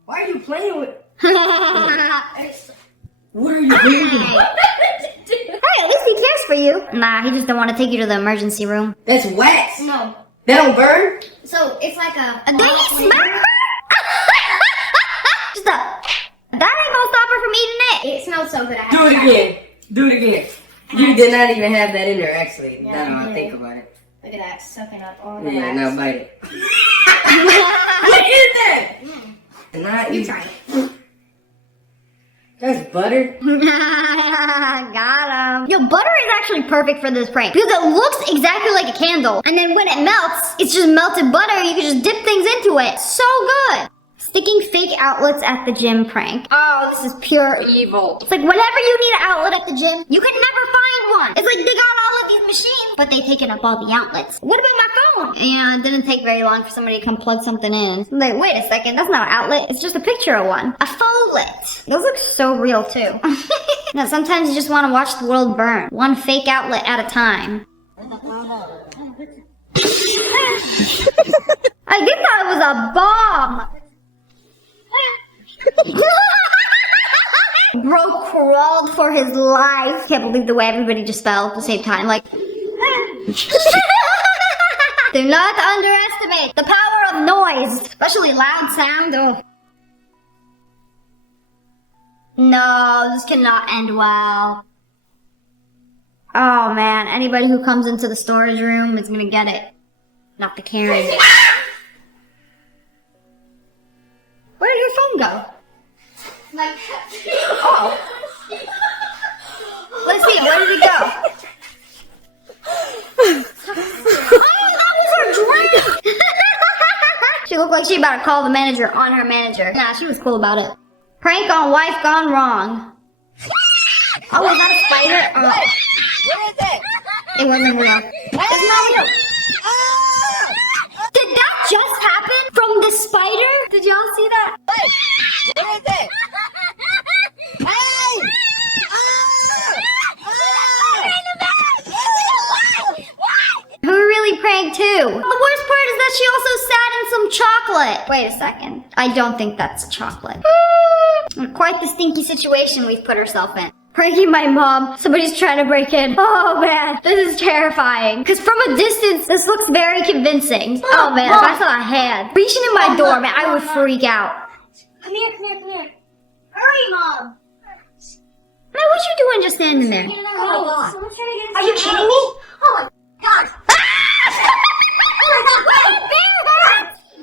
Why are you playing with? What are you doing? Hey, at least he cares for you. Nah, he just don't want to take you to the emergency room. That's wax. No. That don't burn. So it's like a did he smack her? Just that ain't gonna stop her from eating it. It smells so good. Do it again. Do it again. You did not even have that in there, actually. Yeah, now I think about it. Look at that, sucking up all the Yeah, wax. now bite it. What is that? Not You try it. That's butter. Got him. Yo, butter is actually perfect for this prank because it looks exactly like a candle, and then when it melts, it's just melted butter. You can just dip things into it. So good. Sticking fake outlets at the gym prank. Oh, this is pure evil. It's like whenever you need an outlet at the gym, you can never find one. It's like they got all of these machines, but they've taken up all the outlets. What about my phone? Yeah, it didn't take very long for somebody to come plug something in. I'm like, wait a second, that's not an outlet. It's just a picture of one. A faux-lit. Those look so real too. Now, sometimes you just want to watch the world burn. One fake outlet at a time. I did thought it was a bomb. Bro crawled for his life. Can't believe the way everybody just fell at the same time. Like, do not underestimate the power of noise, especially loud sound. Oh. No, this cannot end well. Oh man, anybody who comes into the storage room is gonna get it. Not the Karen. Where did your phone go? Like, oh. Let's see, where did it go? That was her drink! She looked like she about to call the manager on her manager. Nah, she was cool about it. Prank on wife gone wrong. Oh, is that a spider? Oh. Where is it? It wasn't real. It's not real. Did that just happen from the spider? Did y'all see that? Where is it? Hey! Who really pranked who? The worst part is that she also sat in some chocolate. Wait a second. I don't think that's chocolate. Quite the stinky situation we've put ourselves in. Pranking my mom. Somebody's trying to break in. Oh man, this is terrifying. Because from a distance, this looks very convincing. Oh man, if I saw a hand reaching in my door, man, I would freak out. Come here. Hurry, Mom. Man, what you doing just standing there? Are you kidding me? Oh my god!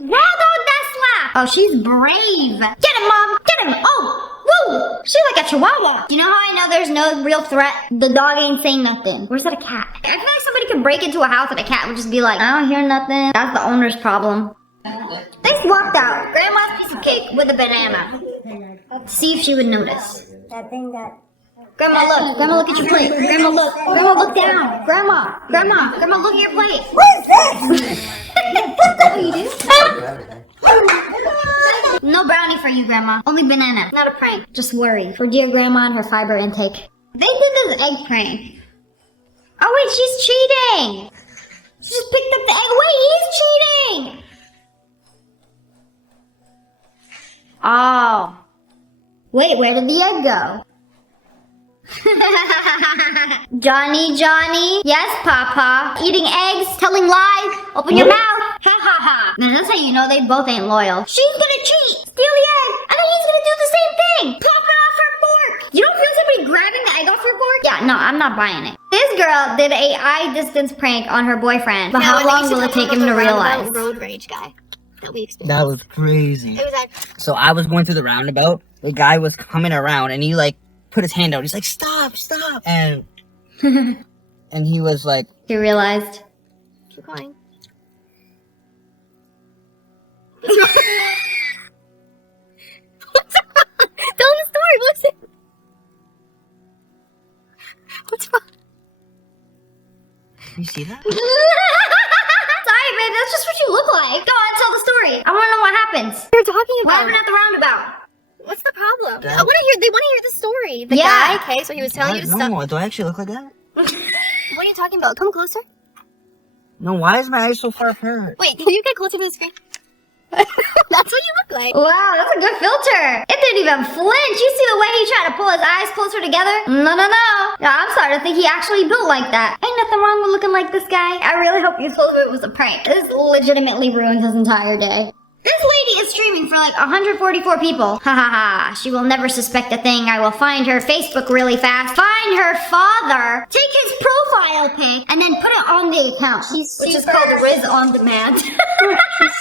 Now don't that slap! Oh, she's brave. Get him, Mom! Get him! Oh! Woo! She's like a chihuahua. Do you know how I know there's no real threat? The dog ain't saying nothing. Where's that a cat? I feel like somebody could break into a house and a cat would just be like, I don't hear nothing. That's the owner's problem. They walked out. Grandma's piece of cake with a banana. See if she would notice. Grandma, look. Grandma, look at your plate. Grandma, look. Grandma, look down. Grandma, look at your plate. What is this? What do you do? No brownie for you, Grandma. Only banana. Not a prank. Just worry for dear Grandma and her fiber intake. They did this egg prank. Oh wait, she's cheating. She just picked up the egg. Wait, he's cheating. Oh. Wait, where did the egg go? Johnny? Yes, Papa. Eating eggs, telling lies, open your mouth. Ha ha ha. Now that's how you know they both ain't loyal. She's gonna cheat, steal the egg, and then he's gonna do the same thing. Pop it off her fork. You don't feel somebody grabbing the egg off her fork? Yeah, no, I'm not buying it. This girl did a eye distance prank on her boyfriend, but how long will it take him to realize? Road rage guy that we experienced. That was crazy. It was actually So I was going through the roundabout. The guy was coming around, and he like put his hand out. He's like, "Stop!" And and he was like, He realized. keep going. Tell him the story. What's it? What's wrong? "You see that?" Sorry, babe, that's just what you look like. Go on, tell the story. I wanna know what happens. You're talking What about. happened at the roundabout? What's the problem? That- They want to hear the story. The Yeah. guy. Okay, so he was telling you to stop. No, do I actually look like that? What are you talking about? Come closer. No, why is my eyes so far apart? Wait, can you get closer to the screen? That's what you look like. Wow, that's a good filter. It didn't even flinch. You see the way he tried to pull his eyes closer together? No. Yeah, I'm starting to think he actually built like that. Ain't nothing wrong with looking like this guy. I really hope you told him it was a prank. This legitimately ruined his entire day. This lady is streaming for like 144 people. Ha ha ha. She will never suspect a thing. I will find her Facebook really fast. Find her father. Take his profile pic and then put it on the account. Which is called Riz On Demand. She's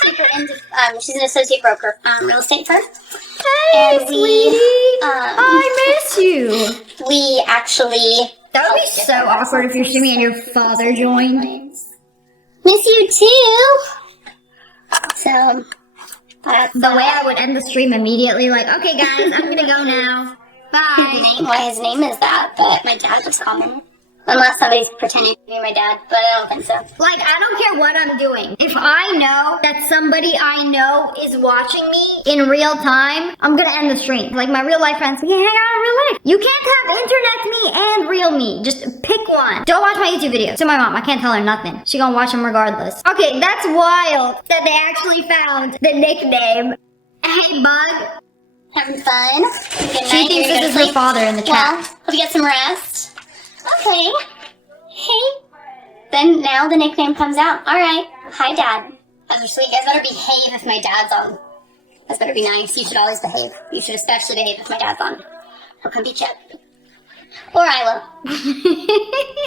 super into. She's an associate broker, real estate firm. Hey, And sweetie. I miss you. We actually That would be so awkward if you're streaming and your father joined. miss you too. So The way I would end the stream immediately, like, okay guys, I'm gonna go now. Bye. his name is that, but my dad just called him. Unless somebody's pretending to be my dad, but I don't think so. Like, I don't care what I'm doing. If I know that somebody I know is watching me in real time, I'm gonna end the stream. Like, my real life friends, we hang out in real life. You can't have internet me and real me. Just pick one. Don't watch my YouTube videos. To my mom, I can't tell her nothing. She gonna watch them regardless. Okay, that's wild that they actually found the nickname. Hey, Bug. Having fun? Good She night. thinks You're this gonna is her sleep? father in the Well, chat. hope you get some rest. Okay. Hey. Then now the nickname comes out. Alright. Hi, Dad. Those are sweet. You guys better behave if my dad's on. You guys better be nice. You should always behave. You should especially behave if my dad's on. He'll come beat you up. Or I will.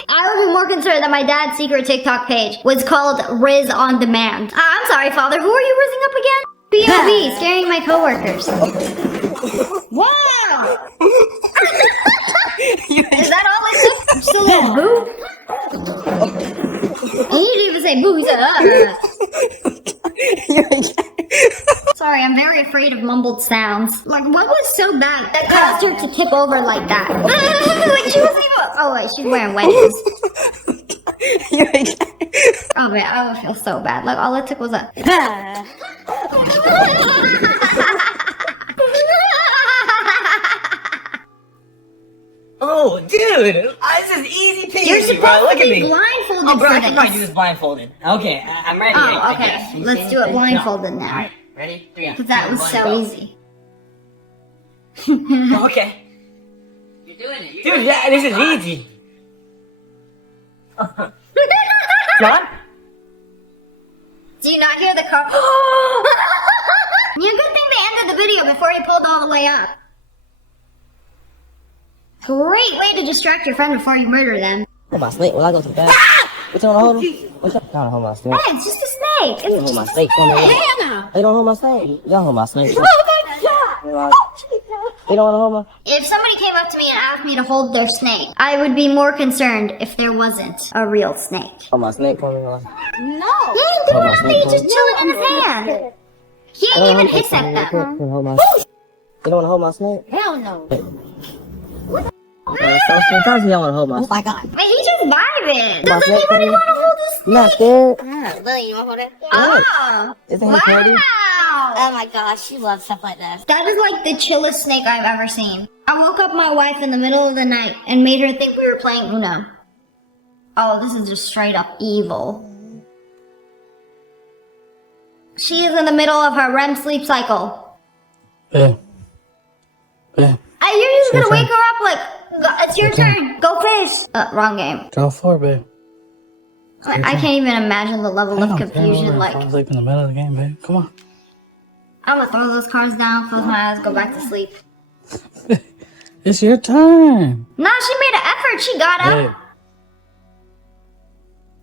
I would be more concerned that my dad's secret TikTok page was called Riz On Demand. I'm sorry, father. Who are you rizzing up again? POV, scaring my coworkers. Wow! Is that all it took? Just a little boo? He didn't even say boo, he said Sorry, I'm very afraid of mumbled sounds. Like, what was so bad that caused her to tip over like that? Like, she wasn't even... Oh, wait, she's wearing wedges. Oh, man, I would feel so bad. Like, all it took was a... Oh, dude! This is easy peasy, You're supposed bro. Look to at be me. blindfolded Oh, bro, I for can probably do this. this blindfolded. Okay, I'm ready. Oh, I okay. guess. You Let's see? do it blindfolded now. Alright, ready? 3, Because that was so easy. Oh, okay. You're doing it. Dude, this is easy. John? Do you not hear the car? Yeah, good thing they ended the video before he pulled all the way up. Great way to distract your friend before you murder them. Hold my snake when I go to the bathroom. What you wanna hold him? What you trying to hold my snake? Hey, it's just a snake. You don't hold my snake for me. They don't hold my snake. Y'all hold my snake. They don't wanna hold my... If somebody came up to me and asked me to hold their snake, I would be more concerned if there wasn't a real snake. Hold my snake for me. No. He didn't do nothing. He's just chilling in his hand. He ain't even hiss at them. They don't wanna hold my snake? Hell no. So sometimes y'all wanna hold my snake. Oh my god. Man, he's just vibing. Does snake anybody for me? want to hold his I'm not scared. Yeah, Lily, you want to hold it? Oh. Isn't he pretty? Wow. Oh my gosh, she loves stuff like this. That is like the chillest snake I've ever seen. I woke up my wife in the middle of the night and made her think we were playing Uno. Oh, this is just straight up evil. She is in the middle of her REM sleep cycle. Yeah. You're just gonna wake her up like, it's your turn. Go fish. Wrong game. Draw 4, babe. I can't even imagine the level of I confusion. Like, I'm sleep in the middle of the game, babe. Come on. I'm gonna throw those cards down, close my eyes, go back to sleep. It's your turn. Nah, she made an effort. She got up. Babe.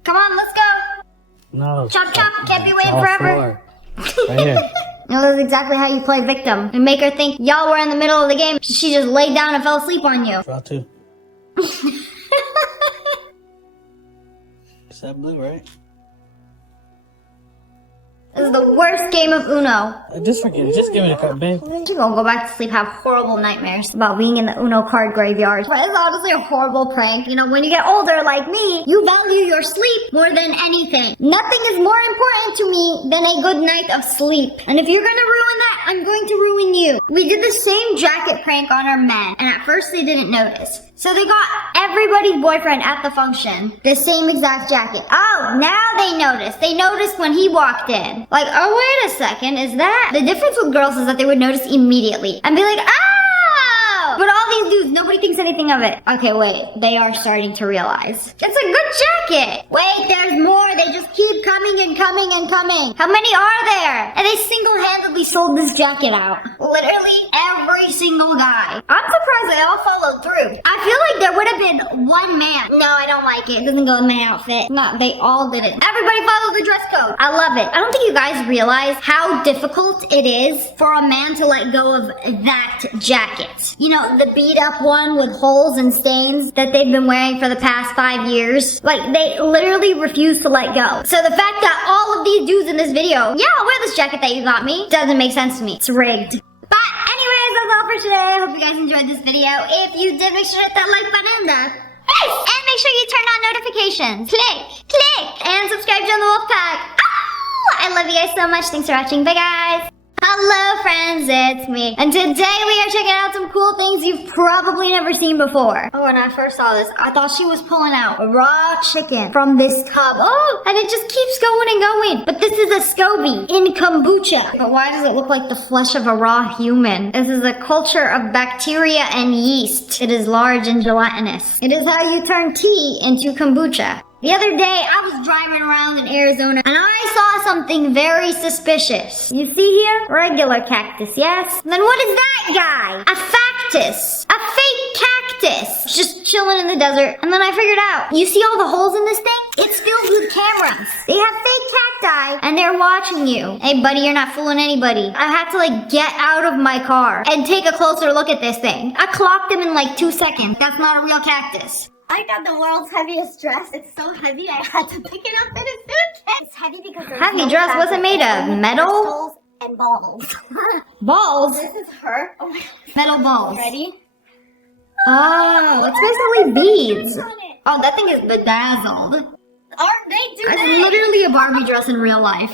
Come on, let's go. No. Chop chop, can't be waiting Draw forever. 4. Right here. No, that's exactly how you play victim. And make her think y'all were in the middle of the game. She just laid down and fell asleep on you. Draw 2. Is that blue, right? This is the worst game of Uno. Just forget it. Just give me the card, babe. She's gonna go back to sleep, have horrible nightmares about being in the Uno card graveyard. But it's honestly a horrible prank. You know, when you get older like me, you value your sleep more than anything. Nothing is more important to me than a good night of sleep. And if you're gonna ruin that, I'm going to ruin you. We did the same jacket prank on our men, and at first they didn't notice. So they got everybody's boyfriend at the function the same exact jacket. Oh, now they noticed. They noticed when he walked in. Like, oh, wait a second, is that? The difference with girls is that they would notice immediately and be like, oh! But all these dudes, nobody thinks anything of it. Okay, wait, they are starting to realize. It's a good jacket. Wait, there's more. They just keep coming and coming and coming. How many are there? And they single-handedly sold this jacket out. Literally every single guy. I'm surprised they all followed through. I feel like there would have been one man. No, I don't like it. It doesn't go with my outfit. No, they all did it. Everybody followed the dress code. I love it. I don't think you guys realize how difficult it is for a man to let go of that jacket. You know, the beat up one with holes and stains that they've been wearing for the past 5 years. Like, they literally refuse to let go. So the fact that all of these dudes in this video, yeah, I'll wear this jacket that you got me, doesn't make sense to me. It's rigged. But anyways, that's all for today. I hope you guys enjoyed this video. If you did, make sure to hit that like button and make sure you turn on notifications. Click, and subscribe to the Wolf Pack. Oh, I love you guys so much. Thanks for watching. Bye, guys. Hello, friends, it's me. And today we are checking out some cool things you've probably never seen before. Oh, when I first saw this, I thought she was pulling out raw chicken from this tub. Oh, and it just keeps going and going. But this is a SCOBY in kombucha. But why does it look like the flesh of a raw human? This is a culture of bacteria and yeast. It is large and gelatinous. It is how you turn tea into kombucha. The other day, I was driving around in Arizona and I saw something very suspicious. You see here? Regular cactus, yes? And then what is that guy? A factus. A fake cactus. Just chilling in the desert. And then I figured out, you see all the holes in this thing? It's filled with cameras. They have fake cacti and they're watching you. Hey buddy, you're not fooling anybody. I had to get out of my car and take a closer look at this thing. I clocked him in 2 seconds. That's not a real cactus. I got the world's heaviest dress. It's so heavy I had to pick it up in a suitcase. It's heavy because there's heavy no dress fabric. wasn't made of metal? Crystals and balls. Balls? This is her. Oh my God. Metal balls. Ready? Oh, it's basically beads. Oh, that thing is bedazzled. Aren't they do That's that? literally a Barbie dress in real life.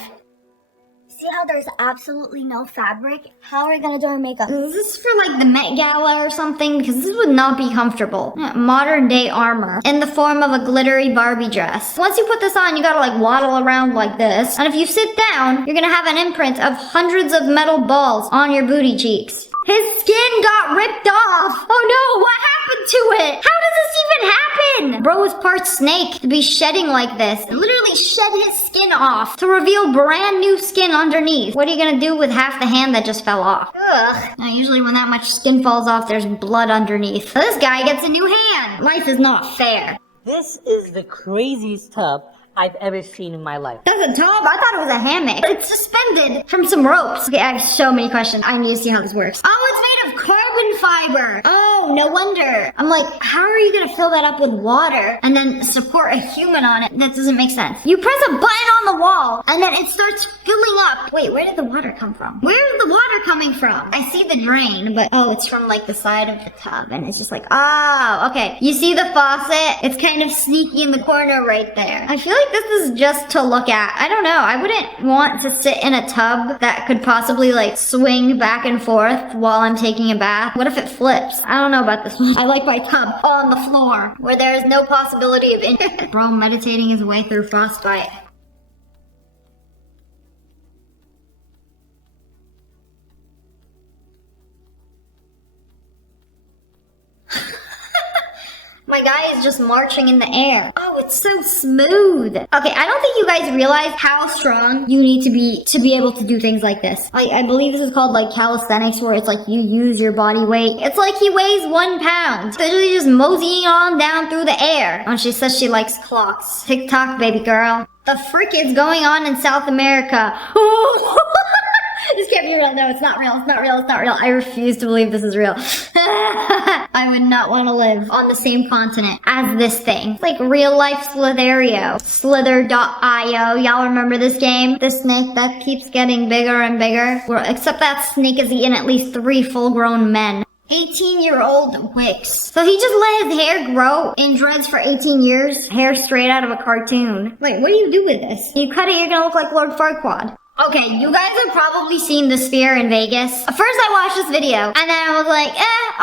See how there's absolutely no fabric? How are we gonna do our makeup? Is this for the Met Gala or something? Because this would not be comfortable. Yeah, modern day armor in the form of a glittery Barbie dress. Once you put this on, you gotta waddle around like this. And if you sit down, you're gonna have an imprint of hundreds of metal balls on your booty cheeks. His skin got ripped off. Oh no, what happened to it? How does this even happen? Bro was part snake to be shedding like this. Literally shed his skin off to reveal brand new skin underneath. What are you gonna do with half the hand that just fell off? Ugh. Now, usually when that much skin falls off, there's blood underneath. So this guy gets a new hand. Life is not fair. This is the craziest tub I've ever seen in my life. That's a tub? I thought it was a hammock. It's suspended from some ropes. Okay, I have so many questions. I need to see how this works. Oh, it's made of carbon fiber. Oh, no wonder. I'm how are you gonna fill that up with water and then support a human on it? That doesn't make sense. You press a button on the wall and then it starts filling up. Wait, where did the water come from? Where's the water coming from? I see the drain, but it's from the side of the tub and it's just oh, okay. You see the faucet? It's kind of sneaky in the corner right there. I feel like this is just to look at. I don't know. I wouldn't want to sit in a tub that could possibly swing back and forth while I'm taking a bath. What if it flips? I don't know about this one. I like my tub on the floor where there is no possibility of injury. Bro meditating his way through frostbite. My guy is just marching in the air. Oh, it's so smooth. Okay, I don't think you guys realize how strong you need to be able to do things like this. I believe this is called calisthenics, where it's you use your body weight. It's he weighs 1 pound. Literally just moseying on down through the air. And she says she likes clocks. TikTok, baby girl. The frick is going on in South America? This can't be real. No, it's not real. It's not real. It's not real. I refuse to believe this is real. I would not want to live on the same continent as this thing. It's real life Slitherio. Slither.io. Y'all remember this game? The snake that keeps getting bigger and bigger. Except that snake has eaten at least 3 full-grown men. 18-year-old Wix. So he just let his hair grow in dreads for 18 years? Hair straight out of a cartoon. Wait, what do you do with this? You cut it, you're gonna look like Lord Farquaad. Okay, you guys have probably seen the Sphere in Vegas. First I watched this video, and then I was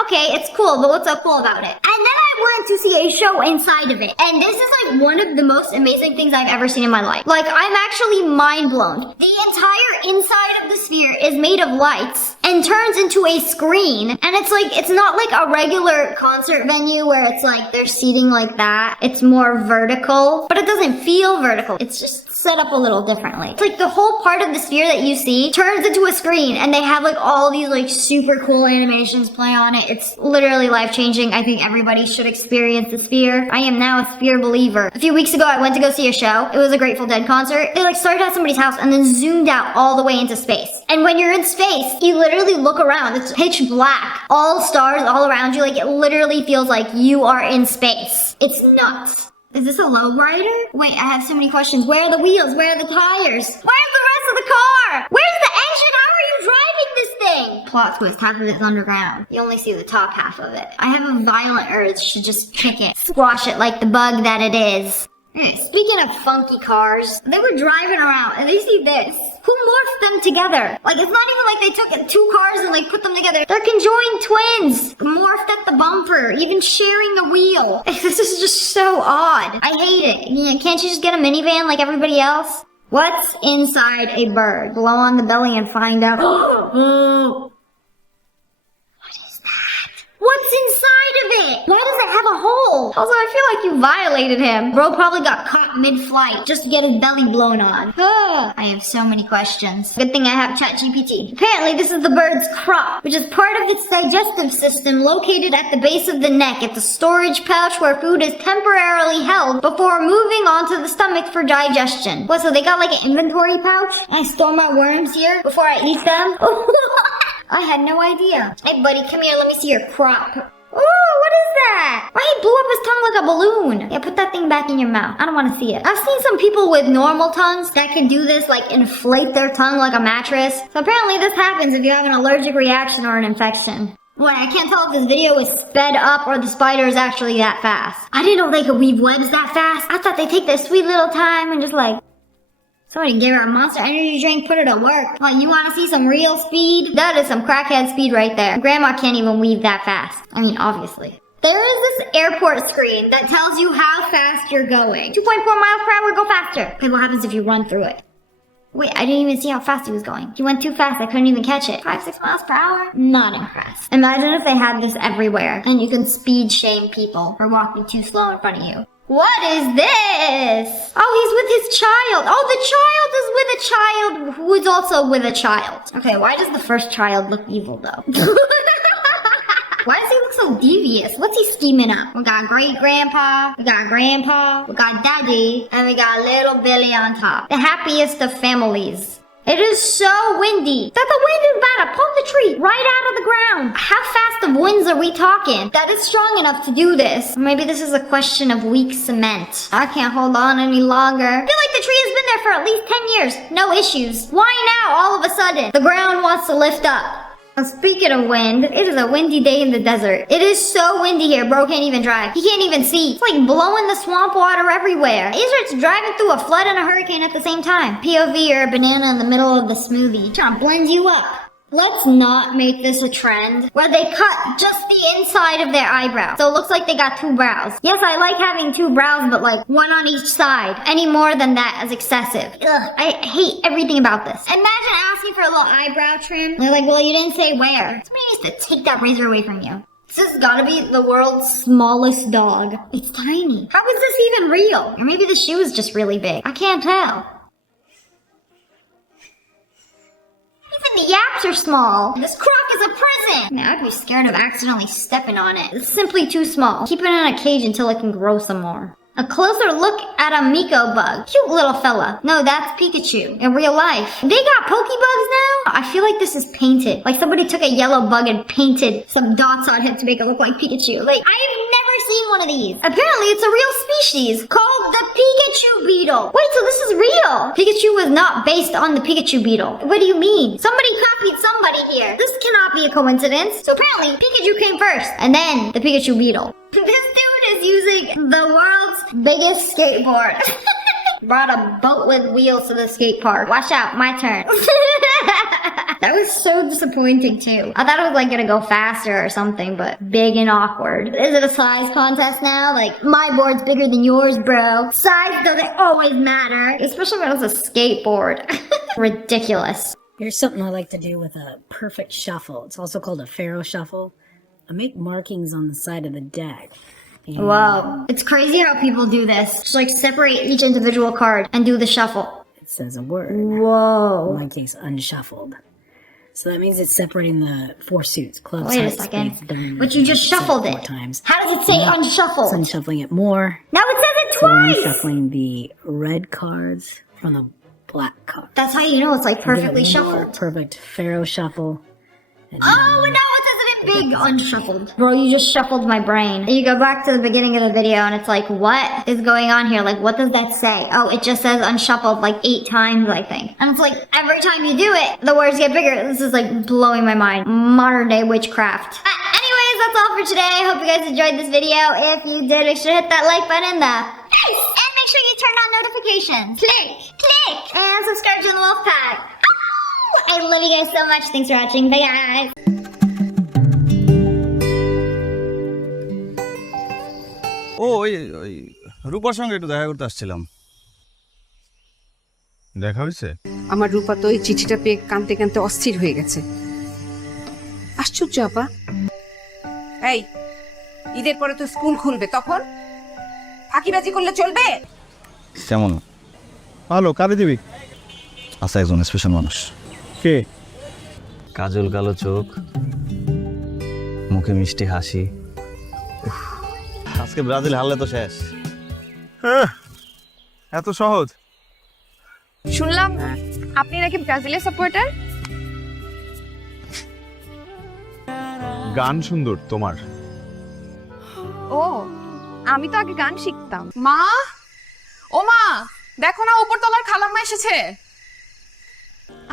okay, it's cool, but what's so cool about it? And then I went to see a show inside of it, and this is one of the most amazing things I've ever seen in my life. I'm actually mind blown. The entire inside of the Sphere is made of lights and turns into a screen, and it's not a regular concert venue where it's there's seating like that. It's more vertical, but it doesn't feel vertical. It's just set up a little differently. It's the whole part of the Sphere that you see turns into a screen, and they have all these super cool animations play on it. It's literally life-changing. I think everybody should experience the Sphere. I am now a Sphere believer. A few weeks ago, I went to go see a show. It was a Grateful Dead concert. They started at somebody's house and then zoomed out all the way into space. And when you're in space, you literally look around. It's pitch black. All stars all around you. It literally feels like you are in space. It's nuts. Is this a lowrider? Wait, I have so many questions. Where are the wheels? Where are the tires? Where's the rest of the car? Where's the engine? How are you driving this thing? plot twist, half of it's underground. You only see the top half of it. I have a violent urge to just kick it, squash it like the bug that it is. Speaking of funky cars, they were driving around and they see this. Who morphed them together? Like, it's not even like they took 2 cars and like put them together. They're conjoined twins. Morphed at the bumper, even sharing the wheel. This is just so odd. I hate it. Yeah, can't you just get a minivan like everybody else? What's inside a bird? Blow on the belly and find out. What's inside of it? Why does it have a hole? Also, I feel like you violated him. Bro probably got caught mid-flight just to get his belly blown on. I have so many questions. Good thing I have ChatGPT. Apparently, this is the bird's crop, which is part of its digestive system located at the base of the neck. It's a storage pouch where food is temporarily held before moving on to the stomach for digestion. What, so they got like an inventory pouch? And I store my worms here before I eat them? I had no idea. Hey buddy, come here, let me see your crop. Oh, what is that? Why he blew up his tongue like a balloon? Yeah, put that thing back in your mouth. I don't want to see it. I've seen some people with normal tongues that can do this, like inflate their tongue like a mattress. So apparently this happens if you have an allergic reaction or an infection. Wait, I can't tell if this video is sped up or the spider is actually that fast. I didn't know they could weave webs that fast. I thought they take their sweet little time and just like... Somebody gave her a Monster Energy drink, put her to work. Like, you want to see some real speed? That is some crackhead speed right there. Grandma can't even weave that fast. I mean, obviously. There is this airport screen that tells you how fast you're going. 2.4 miles per hour, go faster. Okay, what happens if you run through it? Wait, I didn't even see how fast he was going. He went too fast, I couldn't even catch it. 5-6 miles per hour? Not impressed. Imagine if they had this everywhere, and you can speed shame people for walking too slow in front of you. What is this? Oh, he's with his child. Oh, the child is with a child who is also with a child. Okay, why does the first child look evil, though? Why does he look so devious? What's he scheming up? We got great-grandpa, we got grandpa, we got daddy, and we got little Billy on top. The happiest of families. It is so windy that the wind is about to pull the tree right out of the ground. How fast of winds are we talking that is strong enough to do this? Maybe this is a question of weak cement. I can't hold on any longer. I feel like the tree has been there for at least 10 years. No issues. Why now all of a sudden? The ground wants to lift up. Speaking of wind, it is a windy day in the desert. It is so windy here, bro can't even drive. He can't even see. It's like blowing the swamp water everywhere. It's driving through a flood and a hurricane at the same time. POV or a banana in the middle of the smoothie. Trying to blend you up. Let's not make this a trend where they cut just the inside of their eyebrow. So it looks like they got 2 brows. Yes, I like having 2 brows, but like 1 on each side. Any more than that is excessive. Ugh, I hate everything about this. Imagine asking for a little eyebrow trim. They're like, well, you didn't say where. Somebody needs to take that razor away from you. This has gotta be the world's smallest dog. It's tiny. How is this even real? Or maybe the shoe is just really big. I can't tell. Even the yaps are small. This croc is a prison. Man, I'd be scared of accidentally stepping on it. It's simply too small. Keep it in a cage until it can grow some more. A closer look at a Miko bug. Cute little fella. No, that's Pikachu in real life. They got Pokebugs now? I feel like this is painted. Like somebody took a yellow bug and painted some dots on him to make it look like Pikachu. Like, I've never seen one of these. Apparently, it's a real species called the Pikachu beetle. Wait, so this is real? Pikachu was not based on the Pikachu beetle. What do you mean? Somebody copied somebody here. This cannot be a coincidence. So apparently, Pikachu came first, and then the Pikachu beetle. This dude is using the world's biggest skateboard. Brought a boat with wheels to the skate park. Watch out, my turn. That was so disappointing too. I thought it was like gonna go faster or something, but big and awkward. Is it a size contest now? Like, my board's bigger than yours, bro. Size doesn't always matter, especially when it's a skateboard. Ridiculous. Here's something I like to do with a perfect shuffle. It's also called a Pharaoh shuffle. I make markings on the side of the deck. And Whoa. It's crazy how people do this. Just like separate each individual card and do the shuffle. It says a word. Whoa. In my case, unshuffled. So that means it's separating the 4 suits. Clubs, wait a hearts, second. spades, diamonds. But you just shuffled 4 it. times. How does it say unshuffled? It's unshuffling it more. Now it says it So we're twice! unshuffling the red cards from the black cards. That's how you know it's like perfectly Get one more shuffled. Perfect Pharaoh shuffle. Oh, and now it says it in big unshuffled. Bro, you just shuffled my brain. You go back to the beginning of the video and it's like, what is going on here? Like, what does that say? Oh, it just says unshuffled like 8 times, I think. And it's like, every time you do it, the words get bigger. This is like blowing my mind. Modern day witchcraft. Anyways, that's all for today. I hope you guys enjoyed this video. If you did, make sure to hit that like button in the face. And make sure you turn on notifications. Click. And subscribe to the Wolf Pack. I love you guys so much. Thanks for watching. Bye, guys. ওই রূপার সঙ্গে একটু দেখা করতে আসছিলাম। দেখা হয়েছে? আমার রূপা তো এই চিঠিটা পেয়ে কাঁদতে কাঁদতে অস্থির হয়ে গেছে। আশ্চর্য আপা। এই ঈদের পরে তো স্কুল খুলবে, তখন ফাঁকিবাজি করলে চলবে? কেমন? ভালো। কারে দিবি? আচ্ছা, একজন স্পেশাল মানুষ। কে? কাজল কালো চোখ, মুখে মিষ্টি হাসি। আজকে ব্রাজিল হারলে তো শেষ। এত সহজ? শুনলাম আপনি নাকি ব্রাজিলের সাপোর্টার। গান সুন্দর তোমার। ও, আমি তো আগে গান শিখতাম। মা, ও মা, দেখো না উপরতলার খালাম্মা এসেছে।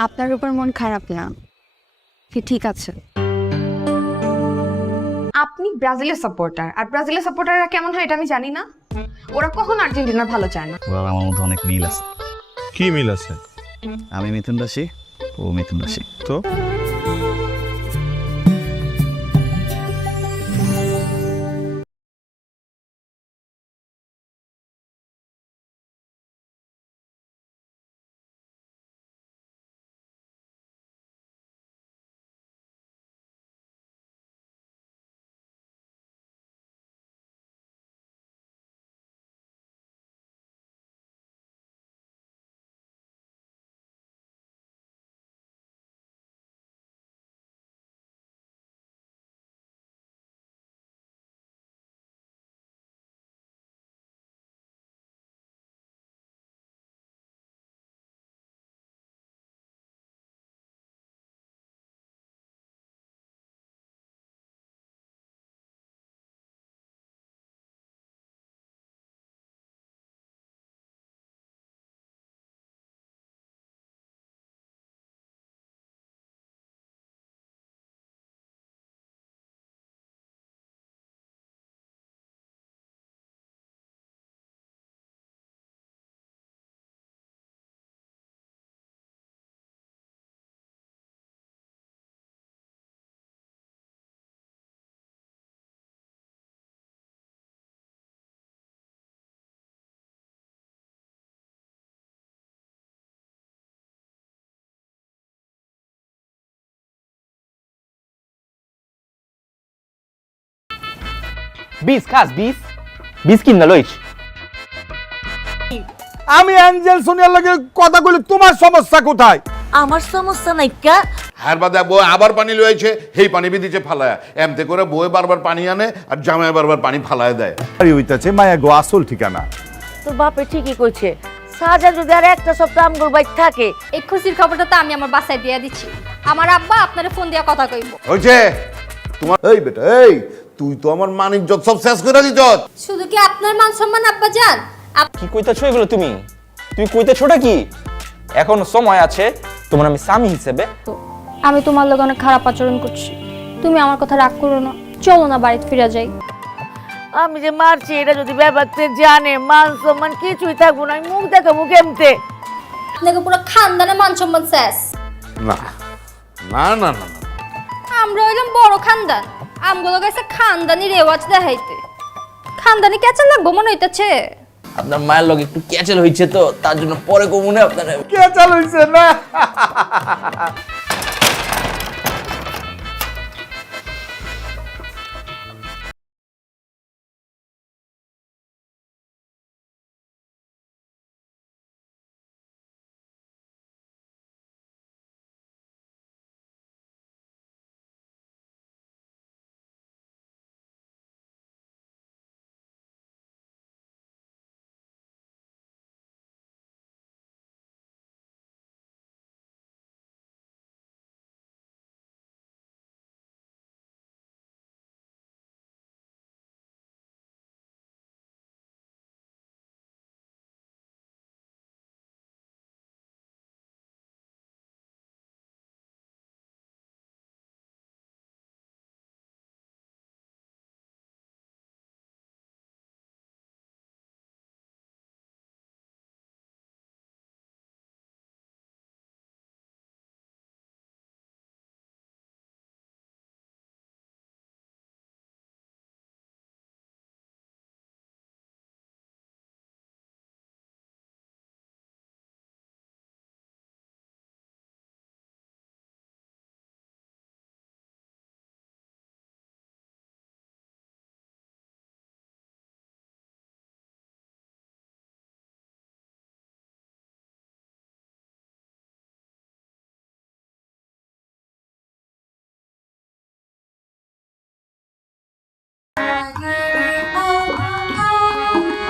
আপনার উপর মন খারাপ না, ঠিক আছে। আপনি ব্রাজিলের সাপোর্টার, আর ব্রাজিলের সাপোর্টাররা কেমন হয় এটা আমি জানি না। ওরা কখন আর্জেন্টিনার ভালো চায় না। ওরা আমার মধ্যে অনেক মিল আছে। কি মিল আছে? আমি মিথুন রাশি, ও মিথুন রাশি। তো বিষ খাস? বিষ কিনা লইছ? আমি অ্যাঞ্জেল সোনিয়ার লাগে কথা কইলে তোমার সমস্যা কোথায়? আমার সমস্যা নাই কা। হার বাদে বই আবার পানি লইছে, হেই পানি বিদিছে ফালায়া, এমতে করে বই বারবার পানি আনে আর জামাই বারবার পানি ফালায় দেয়। আরে হইতাছে মায়া গো আসল ঠিকানা। তোর বাপে ঠিকই কইছে, সাজা যদি আর একটা সপ্তাহ আমগুর বাইক থাকে। এই খুশির খবরটা তো আমি আমার বাসায় দিয়ে দিচ্ছি। আমার আব্বা আপনারে ফোন দিয়া কথা কইব। হইছে তোমার। এই বেটা, এই তুই তো আমার মান ইজ্জত সব শেষ করে দিছস। শুধু কি আপনার মান সম্মান আব্বা জান? কি কইতাছো এগুলো তুমি? তুই কইতেছোটা কি? এখন সময় আছে, তোমার আমি স্বামী হিসেবে। আমি তোমার লগে অনেক খারাপ আচরণ করছি, তুমি আমার কথা রাগ করো না। চলো না বাড়িতে ফিরে যাই। আমি যে মারছি এটা যদি ব্যাপারতে জানে, মান সম্মান কিছুই থাকবো না। মুখ দেখাবো কেমতে? আপনাকে পুরো খানদানে মান সম্মান শেষ। না না না না, আমরা হইলাম বড় খানদান, আমগুলো গেছে খানদানি রেওয়াজ দেখাইতে। খানদানি কেচা লাগবো মনে হইতেছে। আপনার মায়ের লগে একটু ক্যাচেল হইছে তো, তার জন্য পরে কমুনে আপনার ক্যাচাল হইছে না।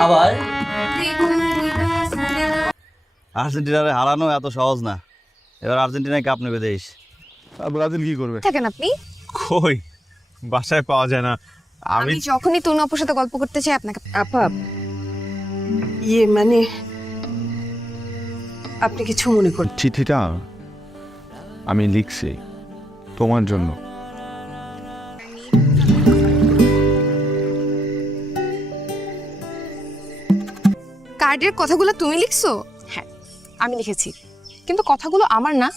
আবার আর্জেন্টিনারে হারানো এত সহজ না। এবার আর্জেন্টিনায় কাপ নেবে দেশ। আর ব্রাজিল কি করবে? থাকেন আপনি? কই বাসায় পাওয়া যায় না। আমি যখনই তনু আপুর সাথে গল্প করতে চাই আপনাকে আপা মানে আপনি কিছু মনে করেন? চিঠিটা আমি লিখছি তোমার জন্য। কার্ডের কথাগুলো তুমি লিখছো? হ্যাঁ আমি লিখেছি, কিন্তু কথাগুলো আমার না।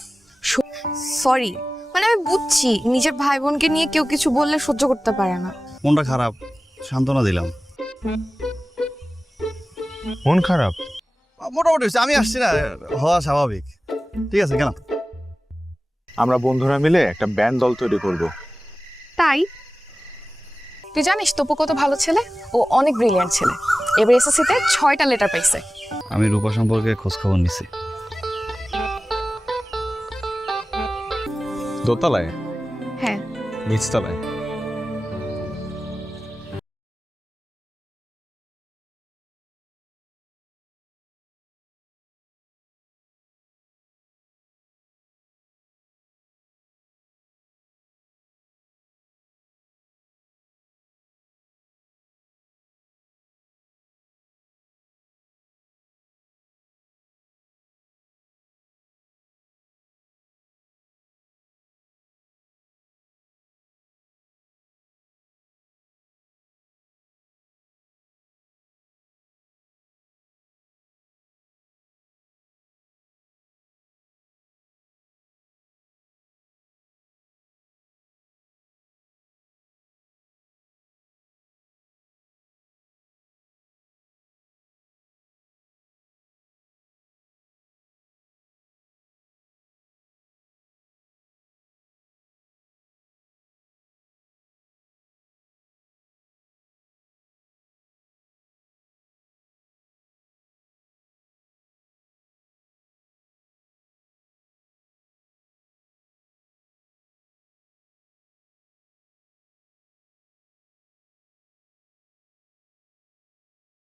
সরি, মানে আমি বুঝছি নিজের ভাই বোনকে নিয়ে কেউ কিছু বললে সহ্য করতে পারে না। মনটা খারাপ, সান্ত্বনা দিলাম। মন খারাপ? মোটামুটি আমি আসছি না, হওয়া স্বাভাবিক। ঠিক আছে কেন? আমরা বন্ধুরা মিলে একটা ব্যান্ড দল তৈরি করব। তাই? তুই জানিস তপু কত ভালো ছেলে, ও অনেক ব্রিলিয়ান্ট ছেলে। এবার এসএসসিতে 6টা লেটার পাইছে। আমি রূপা সম্পর্কে খোঁজ খবর নিছি। দোতলায়? হ্যাঁ। নিচতলায়?